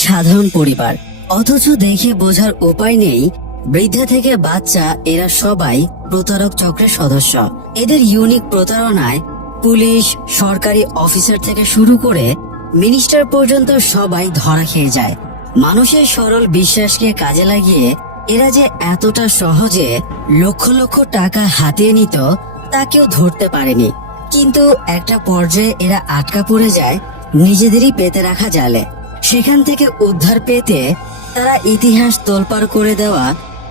সাধারণ পরিবার, অথচ দেখে বোঝার উপায় নেই বৃদ্ধা থেকে বাচ্চা এরা সবাই প্রতারক চক্রের সদস্য। এদের ইউনিক প্রতারণায় পুলিশ, সরকারি অফিসার থেকে শুরু করে মিনিস্টার পর্যন্ত সবাই ধরা খেয়ে যায়। মানুষের সরল বিশ্বাসকে কাজে লাগিয়ে এরা যে এতটা সহজে লক্ষ লক্ষ টাকা হাতিয়ে নিত তা কেউ ধরতে পারেনি। কিন্তু একটা পর্যায়ে এরা আটকা পড়ে যায় নিজেদেরই পেতে রাখা জালে। সেখান থেকে উদ্ধার পেতে তারা ইতিহাস তোলপাড় করে দেওয়া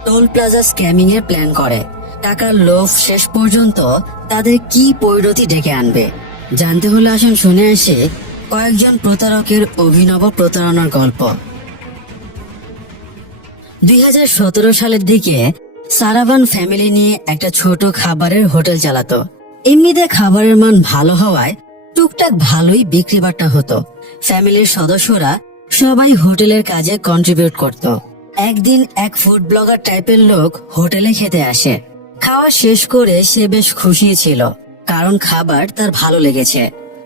টোল প্লাজা স্ক্যামিং এর প্ল্যান করে। টাকার লোভ শেষ পর্যন্ত তাদের কি পরিণতি ডেকে আনবে জানতে হলে আসুন শুনে আসে কয়েকজন প্রতারকের অভিনব প্রতারণার গল্প। 2017 সালের দিকে সারাভান ফ্যামিলি নিয়ে একটা ছোট খাবারের হোটেল চালাতো। এমনিতে খাবারের মান ভালো হওয়ায় টুকটাক ভালোই বিক্রি বাট্টা হতো। ফ্যামিলির সদস্যরা সবাই হোটেলের কাজে কন্ট্রিবিউট করত। একদিন এক ফুড ব্লগার টাইপের লোক হোটেলে খেতে আসে। খাওয়া শেষ করে সে বেশ খুশি ছিল, কারণ খাবার তার ভালো লেগেছে।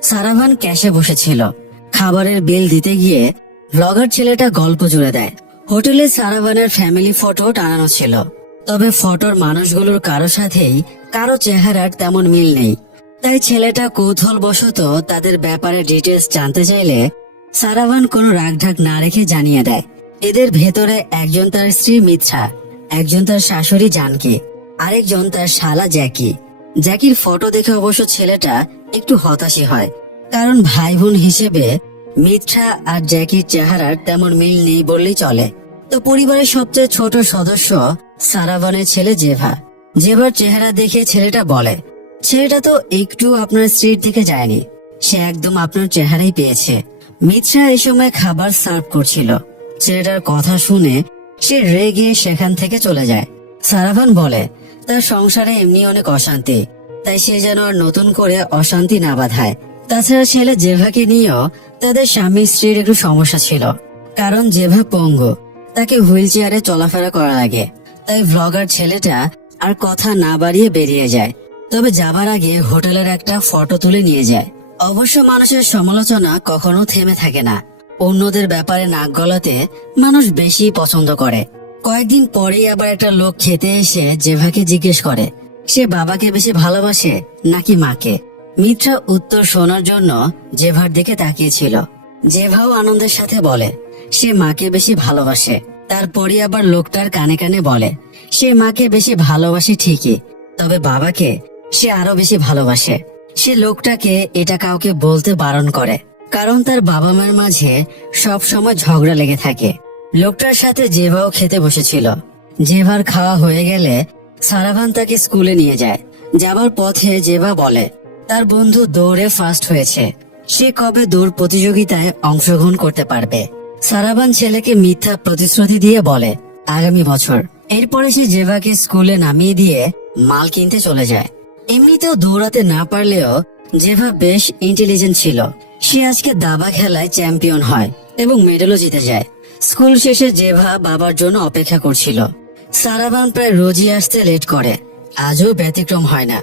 সারাভান ক্যাশে বসেছিল। খাবারের বিল দিতে গিয়ে ব্লগার ছেলেটা গল্প জুড়ে দেয়। হোটেলে সারাভানের ফ্যামিলি ফটো টানানো ছিল, তবে ফটোর মানুষগুলোর কারো সাথেই কারো চেহারার তেমন মিল নেই। তাই ছেলেটা কৌতূহলবশত তাদের ব্যাপারে ডিটেলস জানতে চাইলে সারাভান কোনো রাগঢাক না রেখে জানিয়ে দেয় এদের ভেতরে একজন তার স্ত্রী মিথ্যা, একজন তার শাশুড়ি জানকি, আরেকজন তার শালা জ্যাকি। জ্যাকির ফটো দেখে অবশ্য ছেলেটা একটু হতাশই হয়, কারণ ভাই বোন হিসেবে মিথ্যা আর জ্যাকির চেহারার তেমন মিল নেই বললেই চলে। তো পরিবারের সবচেয়ে ছোট সদস্য সারাভানের ছেলে জেভা। জেভার চেহারা দেখে ছেলেটা বলে, ছেলেটা তো একটু আপনার স্ত্রীর থেকে যায়নি, সে একদম আপনার চেহারাই পেয়েছে। মিথ্যা এই সময় খাবার সার্ভ করছিল। ছেলেটার কথা শুনে সে রেগে সেখান থেকে চলে যায়। সারাভান বলে তার সংসারে এমনি অনেক অশান্তি, তাই সে যেন আর নতুন করে অশান্তি না বাঁধায়। তাছাড়া ছেলে জেভাকে নিয়েও তাদের স্বামী স্ত্রীর একটু সমস্যা ছিল, কারণ জেভা পঙ্গু, তাকে হুইল চেয়ারে চলাফেরা করা লাগে। তাই ব্লগার ছেলেটা আর কথা না বাড়িয়ে বেরিয়ে যায়। তবে যাবার আগে হোটেলের একটা ফটো তুলে নিয়ে যায়। অবশ্য মানুষের সমালোচনা কখনো থেমে থাকে না। অন্যদের ব্যাপারে নাক গলাতে মানুষ বেশি পছন্দ করে। কয়েকদিন পরেই আবার একটা লোক খেতে এসে জেভাকে জিজ্ঞেস করে সে বাবাকে বেশি ভালোবাসে নাকি মাকে। মিত্রা উত্তর শোনার জন্য জেভার দিকে তাকিয়েছিল। জেভাও আনন্দের সাথে বলে সে মাকে বেশি ভালোবাসে। তারপরই আবার লোকটার কানে কানে বলে সে মাকে বেশি ভালোবাসে ঠিকই, তবে বাবাকে সে আরো বেশি ভালোবাসে। সে লোকটাকে এটা কাউকে বলতে বারণ করে, কারণ তার বাবা মায়ের মাঝে সব সময় ঝগড়া লেগে থাকে। লোকটার সাথে জেভাও খেতে বসেছিল। জেভার খাওয়া হয়ে গেলে সারাভান তাকে স্কুলে নিয়ে যায়। যাবার পথে জেভা বলে তার বন্ধু দৌড়ে ফার্স্ট হয়েছে, সে কবে দৌড় প্রতিযোগিতায় অংশগ্রহণ করতে পারবে। সারাভান ছেলেকে মিথ্যা প্রতিশ্রুতি দিয়ে বলে আগামী বছর। এরপরে সে জেভাকে স্কুলে নামিয়ে দিয়ে মাল কিনতে চলে যায়। এমনিতেও দৌড়াতে না পারলেও জেভা বেশ ইন্টেলিজেন্ট ছিল। সে আজকে দাবা খেলায় চ্যাম্পিয়ন হয় এবং মেডেলও জিতে যায়। স্কুল শেষে জেভা বাবার জন্য অপেক্ষা করছিল। সারাভান প্রায় রোজই আসতে লেট করে, আজও ব্যতিক্রম হয় না।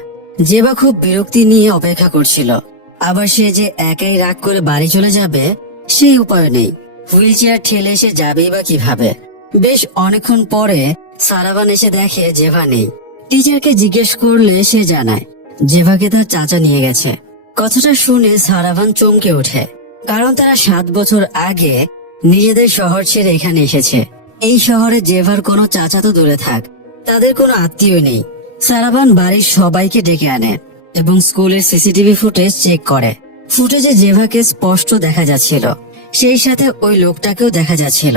জেভা খুব বিরক্তি নিয়ে অপেক্ষা করছিল। আবার সে যে একাই রাগ করে বাড়ি চলে যাবে সেই উপায় নেই। হুইল চেয়ার ঠেলে এসে যাবেই বা কিভাবে। বেশ অনেকক্ষণ পরে সারাভান এসে দেখে জেভা নেই। টিচারকে জিজ্ঞেস করলে সে জানায় জেভাকে তার চাচা নিয়ে গেছে। কথাটা শুনে সারাভান চমকে ওঠে, কারণ তারা 7 বছর আগে নিজেদের শহর ছেড়ে এখানে এসেছে। এই শহরে জেভার কোনো চাচা তো দূরে থাক, তাদের কোনো আত্মীয় নেই। সারাভান বাড়ির সবাইকে ডেকে আনে এবং স্কুলের সিসিটিভি ফুটেজ চেক করে। ফুটেজে জেভাকে স্পষ্ট দেখা যাচ্ছিল, সেই সাথে ওই লোকটাকেও দেখা যাচ্ছিল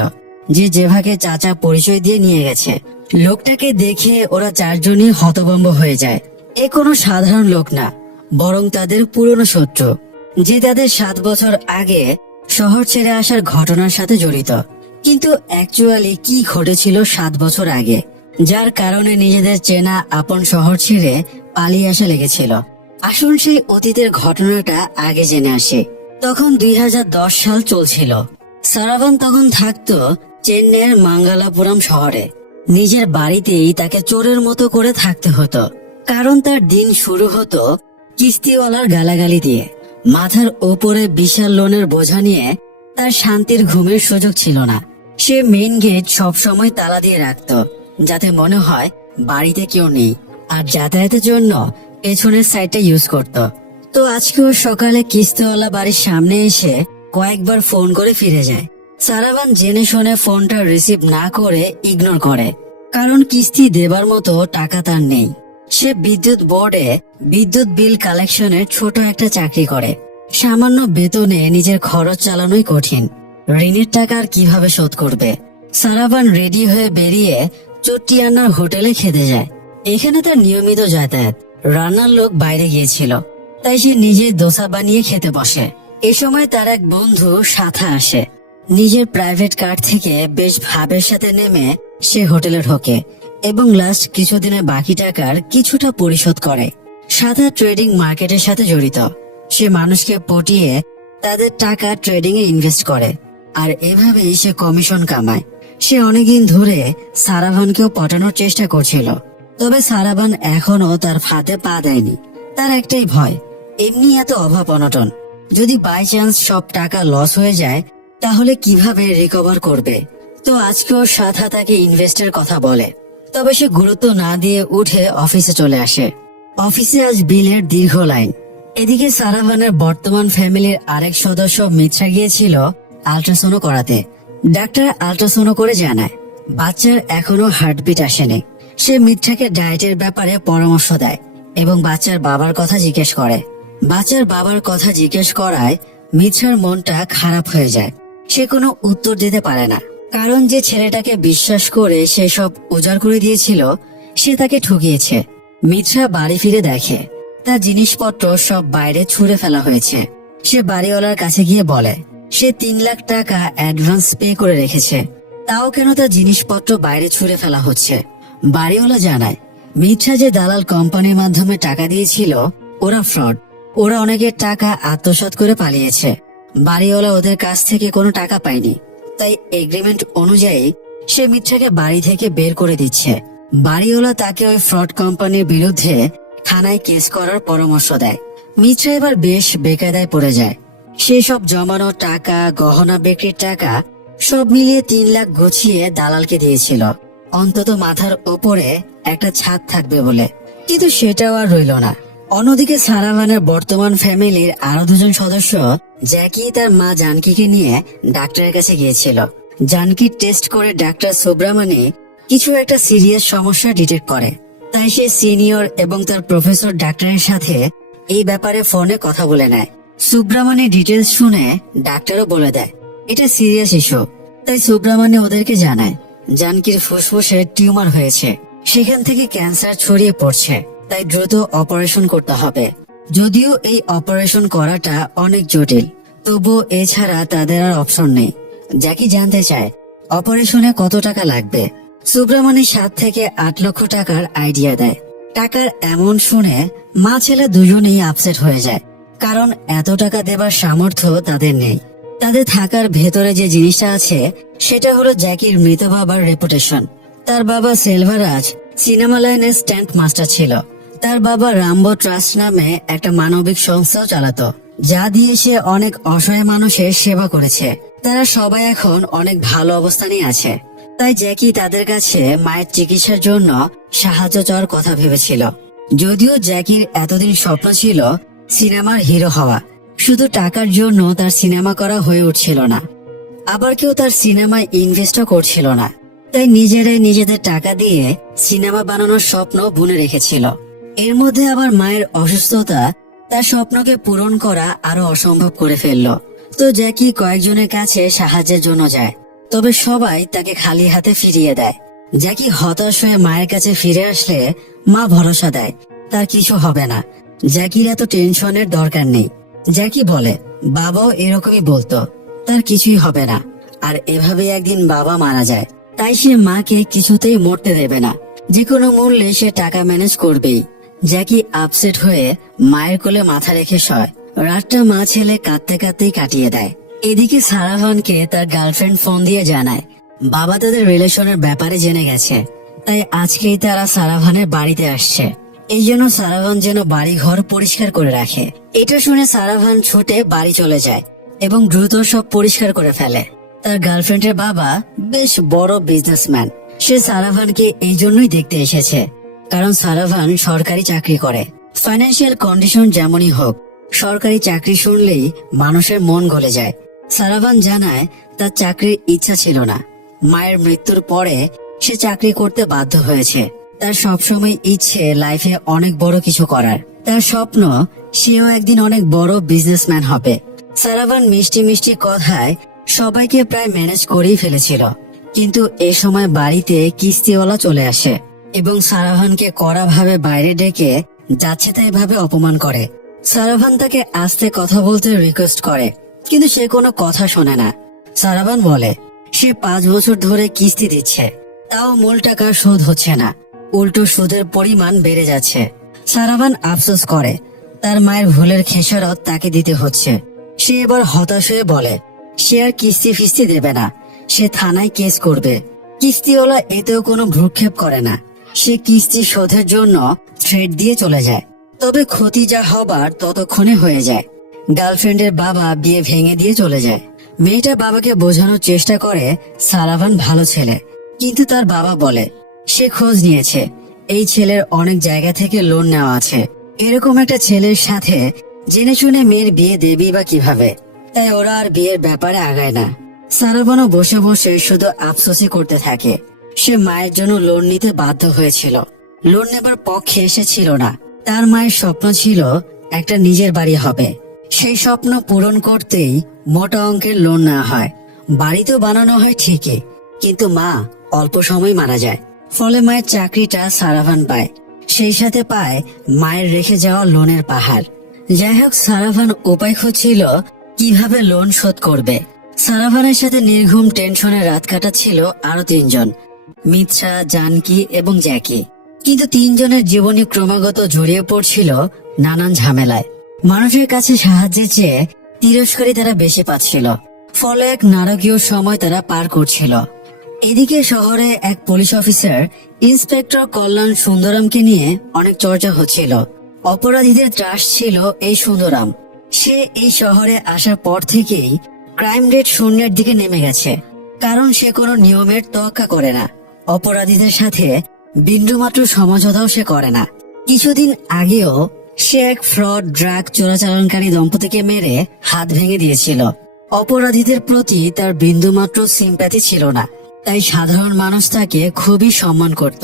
যে জেভাকে চাচা পরিচয় দিয়ে নিয়ে গেছে। লোকটাকে দেখে ওরা 4 জনই হতভম্ব হয়ে যায়। এ কোনো সাধারণ লোক না, বরং তাদের পুরনো শত্রু, যে তাদের 7 বছর আগে শহর ছেড়ে আসার ঘটনার সাথে জড়িত। কিন্তু অ্যাকচুয়ালি কি ঘটেছিল 7 বছর আগে, যার কারণে নিজেদের চেনা আপন শহর ছেড়ে পালিয়ে আসা লেগেছিল। আসুন সেই অতীতের ঘটনাটা আগে জেনে আসে। তখন 2010 সাল চলছিল। সারাভান তখন থাকতো চেন্নাইয়ের মাঙ্গালাপুরম শহরে। নিজের বাড়িতেই তাকে চোরের মতো করে থাকতে হতো, কারণ তার দিন শুরু হতো কিস্তিওয়ালার গালাগালি দিয়ে। মাথার ওপরে বিশাল লোনের বোঝা নিয়ে তার শান্তির ঘুমের সুযোগ ছিল না। সে মেইন গেট সবসময় তালা দিয়ে রাখতো, যাতে মনে হয় বাড়িতে কেউ নেই, আর যাতায়াতের জন্য পেছনের সাইডটা ইউজ করত। তো আজকেও সকালে কিস্তিওয়ালা বাড়ির সামনে এসে কয়েকবার ফোন করে ফিরে যায়। সারাভান জেনে শুনে ফোনটা রিসিভ না করে ইগনোর করে, কারণ কিস্তি দেবার মতো টাকা তার নেই। সে বিদ্যুৎ বোর্ডে বিদ্যুৎ বিল কালেকশনের ছোট একটা চাকরি করে। সামান্য বেতনে নিজের খরচ চালানোই কঠিন। ঋণের টাকা আর কিভাবে শোধ করবে? সারাভান রেডি হয়ে বেরিয়ে চট্টিয়ানার হোটেলে খেতে যায়। এখানে তার নিয়মিত যাতায়াত। রান্নার লোক বাইরে গিয়েছিল, তাই সে নিজে দোসা বানিয়ে খেতে বসে। এ সময় তার এক বন্ধু সাথা আসে। নিজের প্রাইভেট কার থেকে বেশ ভাবের সাথে নেমে সে হোটেলে ঢোকে এবং লাস্ট কিছুদিনের বাকি টাকার কিছুটা পরিশোধ করে। সাথা ট্রেডিং মার্কেটের সাথে জড়িত। সে মানুষকে পটিয়ে তাদের টাকা ট্রেডিং এ ইনভেস্ট করে, আর এভাবেই সে কমিশন কামায়। সে অনেকদিন ধরে সারাভানকেও পটানোর চেষ্টা করছিল, তবে সারাভান এখনো তার ফাঁদে পা দেয়নি। তার একটাই ভয়, এমনি এত অভাব অনটন, যদি বাই চান্স সব টাকা লস হয়ে যায় তাহলে কিভাবে রিকভার করবে। তো আজকেও সাথা তাকে ইনভেস্টের কথা বলে, তবে সে গুরুত্ব না দিয়ে উঠে অফিসে চলে আসে। অফিসে আজ বিলের দীর্ঘ লাইন। এদিকে সারাভানের বর্তমান ফ্যামিলির আরেক সদস্য মিত্রা গিয়েছিল আল্ট্রাসাউন্ড করাতে। ডাক্তার আল্ট্রাসাউন্ড করে জানায় বাচ্চার এখনো হার্টবিট আসেনি। সে মিত্রাকে ডায়েটের ব্যাপারে পরামর্শ দেয় এবং বাচ্চার বাবার কথা জিজ্ঞেস করে। বাচ্চার বাবার কথা জিজ্ঞেস করায় মিত্রার মনটা খারাপ হয়ে যায়। সে কোনো উত্তর দিতে পারে না, কারণ যে ছেলেটাকে বিশ্বাস করে সে সব উজাড় করে দিয়েছিল সে তাকে ঠকিয়েছে। মিত্রা বাড়ি ফিরে দেখে তার জিনিসপত্র সব বাইরে ছুঁড়ে ফেলা হয়েছে। সে বাড়িওয়ালার কাছে গিয়ে বলে সে 3 লাখ টাকা অ্যাডভান্স পে করে রেখেছে, তাও কেন তার জিনিসপত্র বাইরে ছুঁড়ে ফেলা হচ্ছে। বাড়িওয়ালা জানায় মিত্রা যে দালাল কোম্পানির মাধ্যমে টাকা দিয়েছিল ওরা ফ্রড। ওরা অনেকের টাকা আত্মসাৎ করে পালিয়েছে। বাড়িওয়ালা ওদের কাছ থেকে কোনো টাকা পায়নি, তাই এগ্রিমেন্ট অনুযায়ী সে মিত্রাকে বাড়ি থেকে বের করে দিচ্ছে। বাড়িওয়ালা তাকে ওই ফ্রড কোম্পানির বিরুদ্ধে থানায় কেস করার পরামর্শ দেয়। মিত্রা এবার বেশ বেকায়দায় পড়ে যায়। সে সব জমানো টাকা, গহনা বিক্রির টাকা সব মিলিয়ে 3 লাখ গুছিয়ে দালালকে দিয়েছিল, অন্তত মাথার ওপরে একটা ছাদ থাকবে বলে। কিন্তু সেটাও আর রইল না। অন্যদিকে সারাভানের বর্তমান ফ্যামিলির আরো 2 জন সদস্য জ্যাকি তার মা জানকীকে নিয়ে ডাক্তারের কাছে গিয়েছিল। জানকীর টেস্ট করে ডাক্তার সুব্রামানি কিছু একটা সিরিয়াস সমস্যা ডিটেক্ট করে, তাই সে সিনিয়র এবং তার প্রফেসর ডাক্তারের সাথে এই ব্যাপারে ফোনে কথা বলে নেয়। সুব্রামানি ডিটেলস শুনে ডাক্তারও বলে দেয় এটা সিরিয়াস ইস্যু। তাই সুব্রামানি ওদেরকে জানায় জানকীর ফুসফুসে টিউমার হয়েছে, সেখান থেকে ক্যান্সার ছড়িয়ে পড়ছে, তাই দ্রুত অপারেশন করতে হবে। যদিও এই অপারেশন করাটা অনেক জটিল, তবুও এছাড়া তাদের আর অপশন নেই। জ্যাকি জানতে চায় অপারেশনে কত টাকা লাগবে। সুব্রামানি 7 থেকে 8 লক্ষ টাকার আইডিয়া দেয়। টাকার এমন শুনে মা ছেলে দুজনেই আপসেট হয়ে যায়, কারণ এত টাকা দেবার সামর্থ্য তাদের নেই। তাদের থাকার ভেতরে যে জিনিসটা আছে সেটা হলো জ্যাকির মৃত বাবার রেপুটেশন। তার বাবা সেলভারাজ সিনেমা লাইনের স্ট্যান্ট মাস্টার ছিল। তার বাবা রামবো ট্রাস্ট নামে একটা মানবিক সংস্থাও চালাতো, যা দিয়ে সে অনেক অসহায় মানুষের সেবা করেছে। তারা সবাই এখন অনেক ভালো অবস্থানেই আছে। তাই জ্যাকি তাদের কাছে মায়ের চিকিৎসার জন্য সাহায্য চাওয়ার কথা ভেবেছিল। যদিও জ্যাকির এতদিন স্বপ্ন ছিল সিনেমার হিরো হওয়া, শুধু টাকার জন্য তার সিনেমা করা হয়ে উঠছিল না। আবার কেউ তার সিনেমায় ইনভেস্টও করছিল না, তাই নিজেরাই নিজেদের টাকা দিয়ে সিনেমা বানানোর স্বপ্ন বুনে রেখেছিল। এর মধ্যে আবার মায়ের অসুস্থতা তার স্বপ্নকে পূরণ করা আরো অসম্ভব করে ফেলল। তো জ্যাকি কয়েকজনের কাছে সাহায্যের জন্য যায়, তবে সবাই তাকে খালি হাতে ফিরিয়ে দেয়। জ্যাকি হতাশ হয়ে মায়ের কাছে ফিরে আসলে মা ভরসা দেয় তার কিছু হবে না, জ্যাকির এত টেনশনের দরকার নেই। জ্যাকি বলে বাবাও এরকমই বলতো, তার কিছুই হবে না। আর এভাবে একদিন বাবা মারা যায়, তাই সে মাকে কিছুতেই মরতে দেবে না, যে কোনো মূল্যে সে টাকা ম্যানেজ করবেই। জ্যাকি আপসেট হয়ে মায়ের কোলে মাথা রেখে শয়। রাতটা মা ছেলে কাঁদতে কাঁদতেই কাটিয়ে দেয়। এদিকে সারাভানকে তার গার্লফ্রেন্ড ফোন দিয়ে জানায় বাবা তাদের রিলেশনের ব্যাপারে জেনে গেছে, তাই আজকেই তারা সারাভানের বাড়িতে আসছে। এই জন্য সারাভান যেন বাড়ি ঘর পরিষ্কার করে রাখে। এটা শুনে সারাভান ছুটে বাড়ি চলে যায়। এবং দ্রুত সব পরিষ্কার করে ফেলে। তার গার্লফ্রেন্ডের বাবা বেশ বড় বিজনেসম্যান। সে সারাভানকে এই জন্যই দেখতে এসেছে, কারণ সারাভান সরকারি চাকরি করে। ফাইন্যান্সিয়াল কন্ডিশন যেমনই হোক, সরকারি চাকরি শুনলেই মানুষের মন গলে যায়। সারাভান জানায় তার চাকরির ইচ্ছা ছিল না। মায়ের মৃত্যুর পরে সে চাকরি করতে বাধ্য হয়েছে। তার সবসময় ইচ্ছে লাইফে অনেক বড় কিছু করার। তার স্বপ্ন সেও একদিন অনেক বড় বিজনেসম্যান হবে। সারাভান মিষ্টি মিষ্টি কথায় সবাইকে প্রায় ম্যানেজ করেই ফেলেছিল, কিন্তু এ সময় বাড়িতে কিস্তিওয়ালা চলে আসে এবং সারাভানকে কড়াভাবে বাইরে ডেকে যাচ্ছে তাই ভাবে অপমান করে। সারাভান তাকে আস্তে কথা বলতে রিকোয়েস্ট করে, কিন্তু সে কোনো কথা শোনে না। সারাভান বলে সে 5 বছর ধরে কিস্তি দিচ্ছে, তাও মূল টাকা শোধ হচ্ছে না, উল্টো সুদের পরিমাণ বেড়ে যাচ্ছে। সারাভান আফসোস করে তার মায়ের ভুলের খেসারত তাকে দিতে হচ্ছে। সে এবার হতাশ হয়ে বলে সে আর কিস্তি ফিস্তি দেবে না, সে থানায় কেস করবে। কিস্তিওয়ালা এতেও কোনো ভ্রুক্ষেপ করে না। সে কিস্তি শোধের জন্য থ্রেট দিয়ে চলে যায়, তবে ক্ষতি যা হবার ততক্ষণে হয়ে যায়। গার্লফ্রেন্ডের বাবা বিয়ে ভেঙে দিয়ে চলে যায়। মেয়েটা বাবাকে বোঝানোর চেষ্টা করে সারাভান ভালো ছেলে, কিন্তু তার বাবা বলে সে খোঁজ নিয়েছে, এই ছেলের অনেক জায়গা থেকে লোন নেওয়া আছে। এরকম একটা ছেলের সাথে জেনে শুনে মেয়ের বিয়ে দেবি বা কিভাবে, তাই ওরা আর বিয়ের ব্যাপারে আগায় না। সারাভানও বসে বসে শুধু আফসোসই করতে থাকে। সে মায়ের জন্য লোন নিতে বাধ্য হয়েছিল, লোন নেবার পক্ষে এসেছিল না। তার মায়ের স্বপ্ন ছিল একটা নিজের বাড়ি হবে। সেই স্বপ্ন পূরণ করতেই মোটা অঙ্কের লোন নেওয়া হয়। বাড়ি তো বানানো হয় ঠিকই, কিন্তু মা অল্প সময় মারা যায়। ফলে মায়ের চাকরিটা সারাভান পায়, সেই সাথে পায় মায়ের রেখে যাওয়া লোনের পাহাড়। যাই হোক, সারাভান উপায় খুঁজছিল কিভাবে লোন শোধ করবে। সারাভানের সাথে নির্ঘুম টেনশনে রাত কাটাচ্ছিল আরো 3 জন, মিত্রা, জানকি এবং জ্যাকি। কিন্তু 3 জনের জীবনী ক্রমাগত জড়িয়ে পড়ছিল নানান ঝামেলায়। মানুষের কাছে সাহায্যের চেয়ে তিরস্কারই তারা বেশি পাচ্ছিল। ফলে এক নারকীয় সময় তারা পার করছিল। এদিকে শহরে এক পুলিশ অফিসার ইন্সপেক্টর কল্যাণ সুন্দরামকে নিয়ে অনেক চর্চা হচ্ছিল। অপরাধীদের ত্রাস ছিল এই সুন্দরাম। সে এই শহরে আসার পর থেকেই ক্রাইম রেট শূন্যের দিকে নেমে গেছে, কারণ সে কোনো নিয়মের তোয়াক্কা করে না। অপরাধীদের সাথে বিন্দুমাত্র সমঝোতাও সে করে না। কিছুদিন আগেও সে এক ফ্রড ড্রাগ চোরাচালানকারী দম্পতিকে মেরে হাত ভেঙে দিয়েছিল। অপরাধীদের প্রতি তার বিন্দুমাত্র সিম্প্যাথি ছিল না, তাই সাধারণ মানুষ তাকে খুবই সম্মান করত।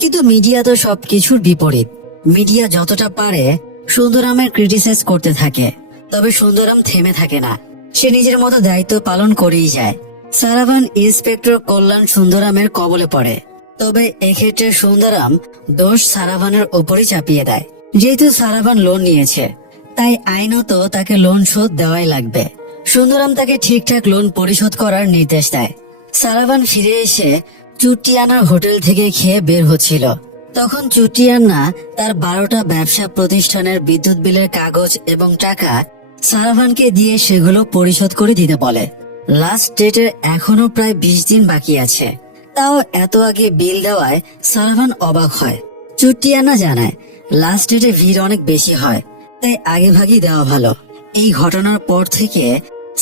কিন্তু মিডিয়া তো সবকিছুর বিপরীত। মিডিয়া যতটা পারে সুন্দরামের ক্রিটিসাইজ করতে থাকে, তবে সুন্দরাম থেমে থাকে না। সে নিজের মতো দায়িত্ব পালন করেই যায়। সারাভান ইন্সপেক্টর কল্যাণ সুন্দরামের কবলে পড়ে, তবে এক্ষেত্রে সুন্দরাম দোষ সারাভানের ওপরই চাপিয়ে দেয়। যেহেতু সারাভান লোন নিয়েছে, তাই আইনত তাকে লোন শোধ দেওয়াই লাগবে। সুন্দরাম তাকে ঠিকঠাক লোন পরিশোধ করার নির্দেশ দেয়। সারাভান ফিরে এসে চুটিয়ানার হোটেল থেকে খেয়ে বের হচ্ছিল। তখন চুটিয়ানা তার 12টা ব্যবসা প্রতিষ্ঠানের বিদ্যুৎ বিলের কাগজ এবং টাকা সারাভানকে দিয়ে সেগুলো পরিশোধ করে দিতে বলে। লাস্ট ডেটের এখনো প্রায় 20 দিন বাকি আছে, তাও এত আগে বিল দেওয়ায় সারাভান অবাক হয়। চুটিয়ানা জানায় লাস্ট ডেটে ভিড় অনেক বেশি হয়, তাই আগে ভাগই দেওয়া ভালো। এই ঘটনার পর থেকে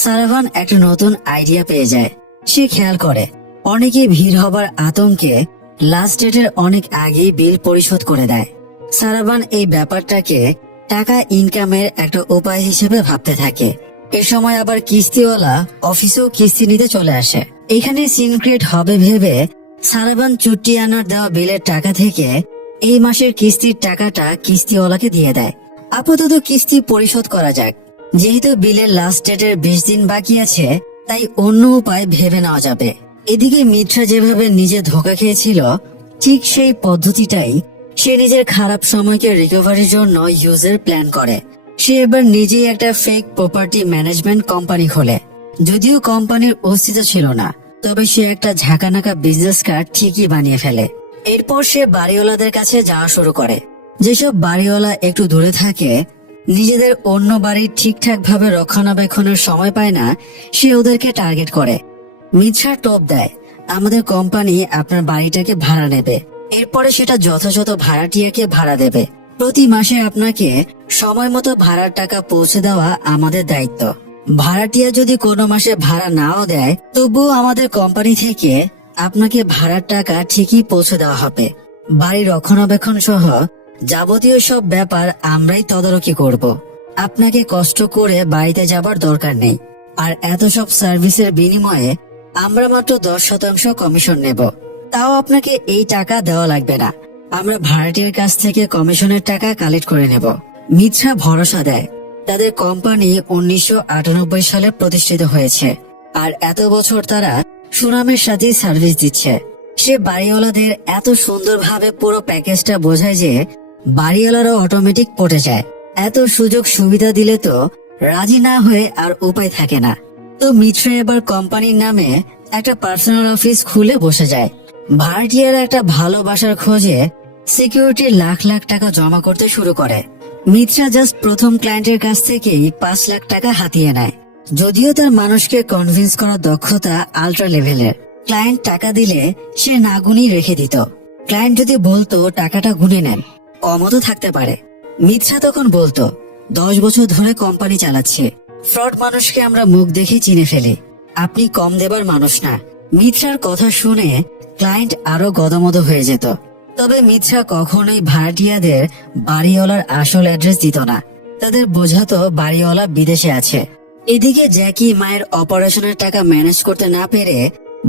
সারাভান একটা নতুন আইডিয়া পেয়ে যায়। সে খেয়াল করে অনেকে ভিড় হবার আতঙ্কে লাস্ট ডেটের অনেক আগেই বিল পরিশোধ করে দেয়। সারাভান এই ব্যাপারটাকে টাকা ইনকামের একটা উপায় হিসেবে ভাবতে থাকে। এ সময় আবার কিস্তিওয়ালা অফিসেও কিস্তি নিতে চলে আসে। এখানে সিন ক্রিয়েট হবে ভেবে সারাভান চুটিয়ানার দেওয়া বিলের টাকা থেকে এই মাসের কিস্তির টাকাটা কিস্তিওয়ালাকে দিয়ে দেয়। আপাতত কিস্তি পরিশোধ করা যাক। যেহেতু বিলের লাস্ট ডেটের 20 দিন বাকি আছে, তাই অন্য উপায় ভেবে নেওয়া যাবে। এদিকে মিত্রা যেভাবে নিজে ধোঁকা খেয়েছিল, ঠিক সেই পদ্ধতিটাই সে নিজের খারাপ সময়কে রিকভারির জন্য ইউজের প্ল্যান করে। সে এবার নিজেই একটা ফেক প্রপার্টি ম্যানেজমেন্ট কোম্পানি খোলে। যদিও কোম্পানির অস্তিত্ব ছিল না, তবে সে একটা ঝাঁকানাকা বিজনেস কার্ড ঠিকই বানিয়ে ফেলে। এরপর সে বাড়িওয়ালাদের কাছে যাওয়া শুরু করে। যেসব বাড়িওয়ালা একটু দূরে থাকে, নিজেদের অন্য বাড়ির ঠিকঠাক ভাবে রক্ষণাবেক্ষণের সময় পায় না, সে ওদেরকে টার্গেট করে। মিত্রা টপ দেয়, আমাদের কোম্পানি আপনার বাড়িটাকে ভাড়া নেবে, এরপরে সেটা যথাযথ ভাড়াটিয়াকে ভাড়া দেবে। প্রতি মাসে আপনাকে সময় মতো ভাড়ার টাকা পৌঁছে দেওয়া আমাদের দায়িত্ব। ভাড়াটিয়া যদি কোনো মাসে ভাড়া নাও দেয়, তবুও আমাদের কোম্পানি থেকে আপনাকে ভাড়ার টাকা ঠিকই পৌঁছে দেওয়া হবে। বাড়ির রক্ষণাবেক্ষণ সহ যাবতীয় সব ব্যাপার আমরাই তদারকি করব। আপনাকে কষ্ট করে বাড়িতে যাবার দরকার নেই। আর এত সব সার্ভিসের বিনিময়ে আমরা মাত্র 10% কমিশন নেব। তাও আপনাকে এই টাকা দেওয়া লাগবে না, আমরা ভাড়াটিয়ার কাছ থেকে কমিশনের টাকা কালেক্ট করে নেব। মিত্রা ভরসা দেয়। তাদের কোম্পানি 1998 সালে প্রতিষ্ঠিত হয়েছে, আর এত বছর তারা সুনামের সাথে সার্ভিস দিচ্ছে। সে বাড়িওয়ালাদের এত সুন্দরভাবে পুরো প্যাকেজটা বোঝায় যে বাড়িওয়ালারাও অটোমেটিক পটে যায়। এত সুযোগ সুবিধা দিলে তো রাজি না হয়ে আর উপায় থাকে না। তো মিত্রা এবার কোম্পানির নামে একটা পার্সোনাল অফিস খুলে বসে যায়। ভাড়াটিয়ার একটা ভালোবাসার খোঁজে সিকিউরিটি লাখ লাখ টাকা জমা করতে শুরু করে। মিত্রা জাস্ট প্রথম ক্লায়েন্টের কাছ থেকেই 5 লাখ টাকা হাতিয়ে নেয়। যদিও তার মানুষকে কনভিন্স করার দক্ষতা আল্ট্রা লেভেলের। ক্লায়েন্ট টাকা দিলে সে না গুনেই রেখে দিত। ক্লায়েন্ট যদি বলতো টাকাটা গুনে নেন, কমও তো থাকতে পারে। মিত্রা তখন বলতো 10 বছর ধরে কোম্পানি চালাচ্ছে, ফ্রড মানুষকে আমরা মুখ দেখে চিনে ফেলি, আপনি কম দেবার মানুষ না। মিত্রার কথা শুনে ক্লায়েন্ট আরো গদমদ হয়ে যেত। তবে মিত্রা কখনোই ভাড়াটিয়াদের বাড়িওয়ালার আসল অ্যাড্রেস দিত না। তাদের বোঝাতো বাড়িওয়ালা বিদেশে আছে। এদিকে জ্যাকি মায়ের অপারেশনের টাকা ম্যানেজ করতে না পেরে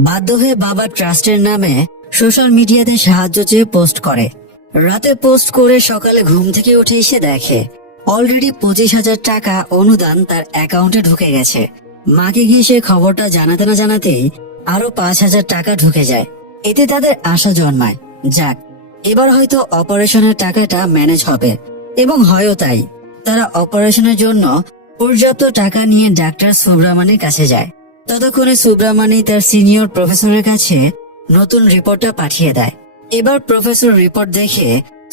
বাধ্য হয়ে বাবার ট্রাস্টের নামে সোশ্যাল মিডিয়াতে সাহায্য চেয়ে পোস্ট করে। রাতে পোস্ট করে সকালে ঘুম থেকে উঠে এসে দেখে অলরেডি 25,000 টাকা অনুদান তার অ্যাকাউন্টে ঢুকে গেছে। মাকে গিয়ে সে খবরটা জানাতে না জানাতেই আরো 5,000 টাকা ঢুকে যায়। এতে তাদের আশা জন্মায়, যাক এবার হয়তো অপারেশনের টাকাটা ম্যানেজ হবে। এবং হয়ও তাই। তারা অপারেশনের জন্য পর্যাপ্ত টাকা নিয়ে ডাক্তার সুব্রামানির কাছে যায়। ততক্ষণে সুব্রামানি তার সিনিয়র প্রফেসরের কাছে নতুন রিপোর্টটা পাঠিয়ে দেয়। এবার প্রফেসর রিপোর্ট দেখে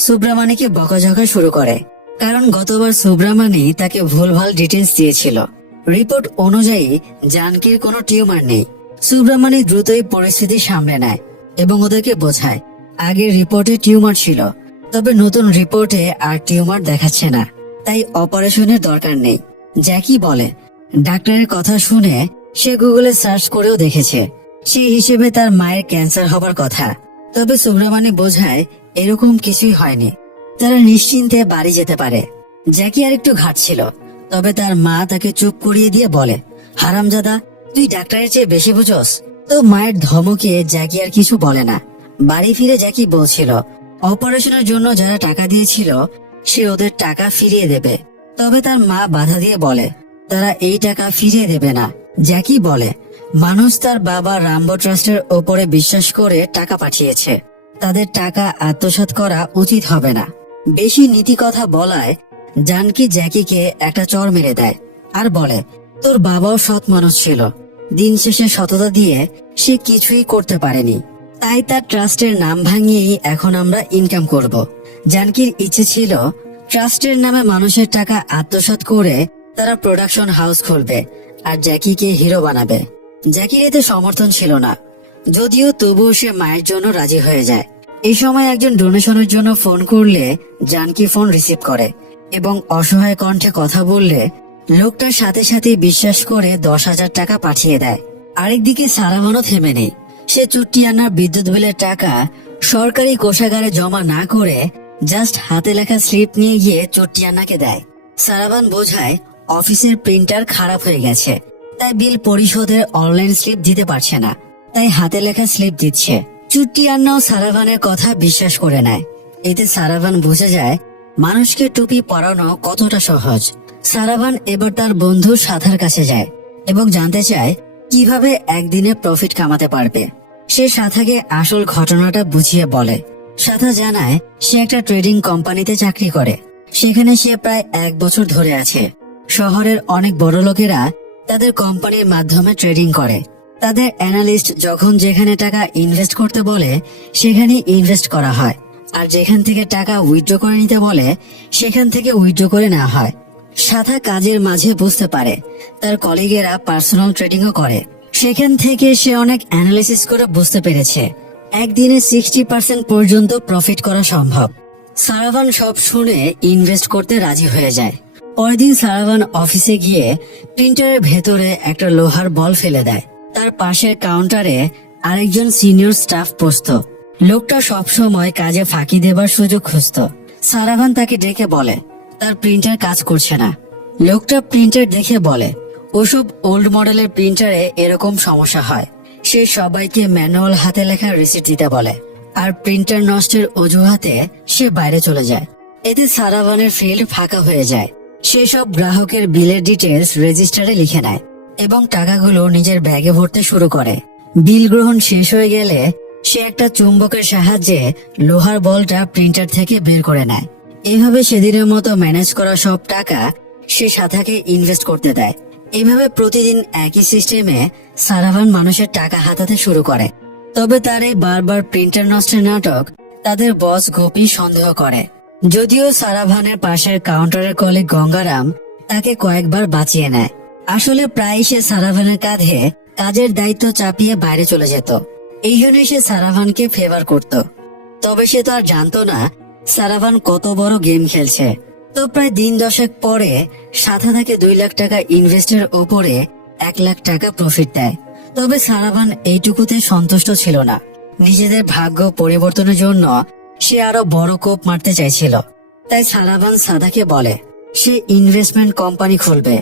সুব্রামানিকে বকাঝকা শুরু করে, কারণ গতবার সুব্রামানি তাকে ভুলভাল ডিটেলস দিয়েছিল। রিপোর্ট অনুযায়ী জানকীর কোনো টিউমার নেই। সুব্রামানি দ্রুতই পরিস্থিতি সামলে নেয় এবং ওদেরকে বোঝায় আগের রিপোর্টে টিউমার ছিল, তবে নতুন রিপোর্টে আর টিউমার দেখাচ্ছে না, তাই অপারেশনের দরকার নেই। জ্যাকি বলে ডাক্তারের কথা শুনে সে গুগলে সার্চ করেও দেখেছে, সেই হিসেবে তার মায়ের ক্যান্সার হবার কথা। তবে সুব্রামানি বোঝায় এরকম কিছুই হয়নি, তারা নিশ্চিন্তে বাড়ি যেতে পারে। জ্যাকি আর একটু ঘাটছিল, তবে তার মা তাকে চুপ করিয়ে দিয়ে বলে, হারামজাদা তুই ডাক্তারের চেয়ে বেশি বুঝোস। তো মায়ের ধমকে জ্যাকি আর কিছু বলে না। বাড়ি ফিরে জ্যাকি বলছিল অপারেশনের জন্য যারা টাকা দিয়েছিল সে ওদের টাকা ফিরিয়ে দেবে। তবে তার মা বাধা দিয়ে বলে তারা এই টাকা ফিরিয়ে দেবে না। জ্যাকি বলে মানুষ তার বাবা রামবো ট্রাস্টের ওপরে বিশ্বাস করে টাকা পাঠিয়েছে, তাদের টাকা আত্মসাৎ করা উচিত হবে না। বেশি নীতি কথা বলায় জানকি জ্যাকিকে একটা চড় মেরে দেয় আর বলে তোর বাবাও সৎ মানুষ ছিল, দিন শেষে সততা দিয়ে সে কিছুই করতে পারেনি, তাই তার ট্রাস্টের নাম ভাঙিয়েই এখন আমরা ইনকাম করব। জানকির ইচ্ছে ছিল ট্রাস্টের নামে মানুষের টাকা আত্মসাৎ করে তারা প্রোডাকশন হাউস খুলবে আর জ্যাকিকে হিরো বানাবে। জ্যাকির এতে সমর্থন ছিল না, যদিও তবুও সে মায়ের জন্য রাজি হয়ে যায়। এই সময় একজন ডোনেশনের জন্য ফোন করলে জানকি ফোন রিসিভ করে এবং অসহায় কণ্ঠে কথা বললে লোকটার সাথে সাথে বিশ্বাস করে 10,000 টাকা পাঠিয়ে দেয়। আরেকদিকে সারাভানও থেমে নেই। সে চুট্টিয়ানার বিদ্যুৎ বিলের টাকা সরকারি কোষাগারে জমা না করে জাস্ট হাতে লেখা স্লিপ নিয়ে গিয়ে চুট্টিয়ানাকে দেয়। সারাভান বোঝায় অফিসের প্রিন্টার খারাপ হয়ে গেছে, তাই বিল পরিশোধের অনলাইন স্লিপ দিতে পারছে না, তাই হাতে লেখা স্লিপ দিচ্ছে। চুট্টিয়ানাও সারাভানের কথা বিশ্বাস করে নেয়। এতে সারাভান বুঝে যায় মানুষকে টুপি পরানো কতটা সহজ। সারাভান এবার তার বন্ধু সাথার কাছে যায় এবং জানতে চায় কিভাবে একদিনে প্রফিট কামাতে পারবে। সে সাথাকে আসল ঘটনাটা বুঝিয়ে বলে। সাথা জানায় সে একটা ট্রেডিং কোম্পানিতে চাকরি করে, সেখানে সে প্রায় 1 বছর ধরে আছে। শহরের অনেক বড় লোকেরা তাদের কোম্পানির মাধ্যমে ট্রেডিং করে। তাদের অ্যানালিস্ট যখন যেখানে টাকা ইনভেস্ট করতে বলে সেখানে ইনভেস্ট করা হয়, আর যেখান থেকে টাকা উইথড্র করে নিতে বলে সেখান থেকে উইথড্র করে নেওয়া হয়। সাথা কাজের মাঝে বুঝতে পারে তার কলিগেরা পার্সোনাল ট্রেডিংও করে। সেখান থেকে সে অনেক অ্যানালিসিস করে বুঝতে পেরেছে একদিনে 60% পর্যন্ত প্রফিট করা সম্ভব। সারাভান সব শুনে ইনভেস্ট করতে রাজি হয়ে যায়। পরের দিন সারাভান অফিসে গিয়ে প্রিন্টারের ভেতরে একটা লোহার বল ফেলে দেয়। তার পাশের কাউন্টারে আরেকজন সিনিয়র স্টাফ বসতো। লোকটা সবসময় কাজে ফাঁকি দেবার সুযোগ খুঁজতো। সারাভান তাকে ডেকে বলে তার প্রিন্টার কাজ করছে না। লোকটা প্রিন্টার দেখে বলে ওসব ওল্ড মডেলের প্রিন্টারে এরকম সমস্যা হয়। সে সবাইকে ম্যানুয়াল হাতে লেখা রিসিট দিতে বলে আর প্রিন্টার নষ্টের অজুহাতে সে বাইরে চলে যায়। এতে সারাভানের ফিল্ড ফাঁকা হয়ে যায়। সে সব গ্রাহকের বিলের ডিটেলস রেজিস্টারে লিখে নেয় এবং টাকাগুলো নিজের ব্যাগে ভরতে শুরু করে। বিল গ্রহণ শেষ হয়ে গেলে সে একটা চুম্বকের সাহায্যে লোহার বলটা প্রিন্টার থেকে বের করে নেয়। এভাবে সেদিনের মতো ম্যানেজ করা সব টাকা সে সাথাকে ইনভেস্ট করতে দেয়। এভাবে প্রতিদিন একই সিস্টেমে সারাভান মানুষের টাকা হাতাতে শুরু করে। তবে তার এই বারবার প্রিন্টার নষ্টের নাটক তাদের বস গোপী সন্দেহ করে। যদিও সারাভানের পাশের কাউন্টারের কলিগ গঙ্গারাম তাকে কয়েকবার বাঁচিয়ে নেয়। আসলে প্রায় সে সারাভানের কাঁধে কাজের দায়িত্ব চাপিয়ে বাইরে চলে যেত। এই জন্য সে সারাভানকে ফেভার করত। তবে সে তো আর জানতো না সারাভান কত বড় গেম খেলছে। তো প্রায় দিন 10 পরে সাথা তাকে 2 লাখ টাকা ইনভেস্টের ওপরে 1 লাখ টাকা প্রফিট দেয়। তবে সারাভান এইটুকুতে সন্তুষ্ট ছিল না। নিজেদের ভাগ্য পরিবর্তনের জন্য সে আরো বড় কোপ মারতে চাইছিল। তাই সারাভান সাদাকে বলে সে ইনভেস্টমেন্ট কোম্পানি খুলবে।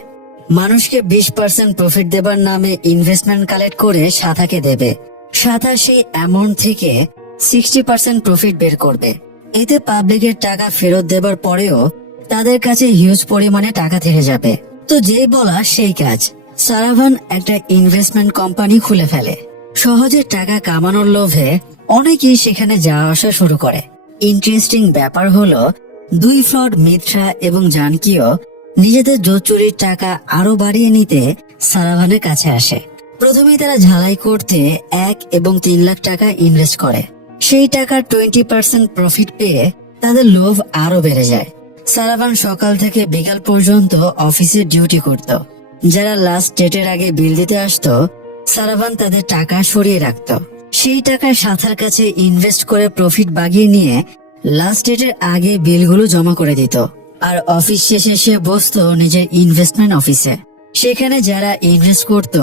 মানুষকে 20% প্রফিট দেবার নামে ইনভেস্টমেন্ট কালেক্ট করে সাথাকে দেবে। সাথা সেই অ্যামাউন্ট থেকে 60% প্রফিট বের করবে। এতে পাবলিকের টাকা ফেরত দেবার পরেও তাদের কাছে হিউজ পরিমাণে টাকা থেকে যাবে। তো যেই বলা সেই কাজ। সারাভান একটা ইনভেস্টমেন্ট কোম্পানি খুলে ফেলে। সহজে টাকা কামানোর লোভে অনেকেই সেখানে যাওয়া আসা শুরু করে। ইন্টারেস্টিং ব্যাপার হলো 2 ফ্রড মিত্রা এবং জানকীও নিজেদের জোর চুরির টাকা আরো বাড়িয়ে নিতে সারাভানের কাছে আসে। প্রথমে তারা ঝালাই করতে 1 এবং 3 লাখ টাকা ইনভেস্ট করে। সেই টাকার 20% প্রফিট পেয়ে তাদের লোভ আরো বেড়ে যায়। সারাভান সকাল থেকে বিকাল পর্যন্ত অফিসে ডিউটি করত। যারা লাস্ট ডেটের আগে বিল দিতে আসতো সারাভান তাদের টাকা সরিয়ে রাখত। সেই টাকা সাথার কাছে ইনভেস্ট করে প্রফিট বাগিয়ে নিয়ে লাস্ট ডেটের আগে বিলগুলো জমা করে দিত। আর অফিস শেষে সে বসতো নিজের ইনভেস্টমেন্ট অফিসে। সেখানে যারা ইনভেস্ট করত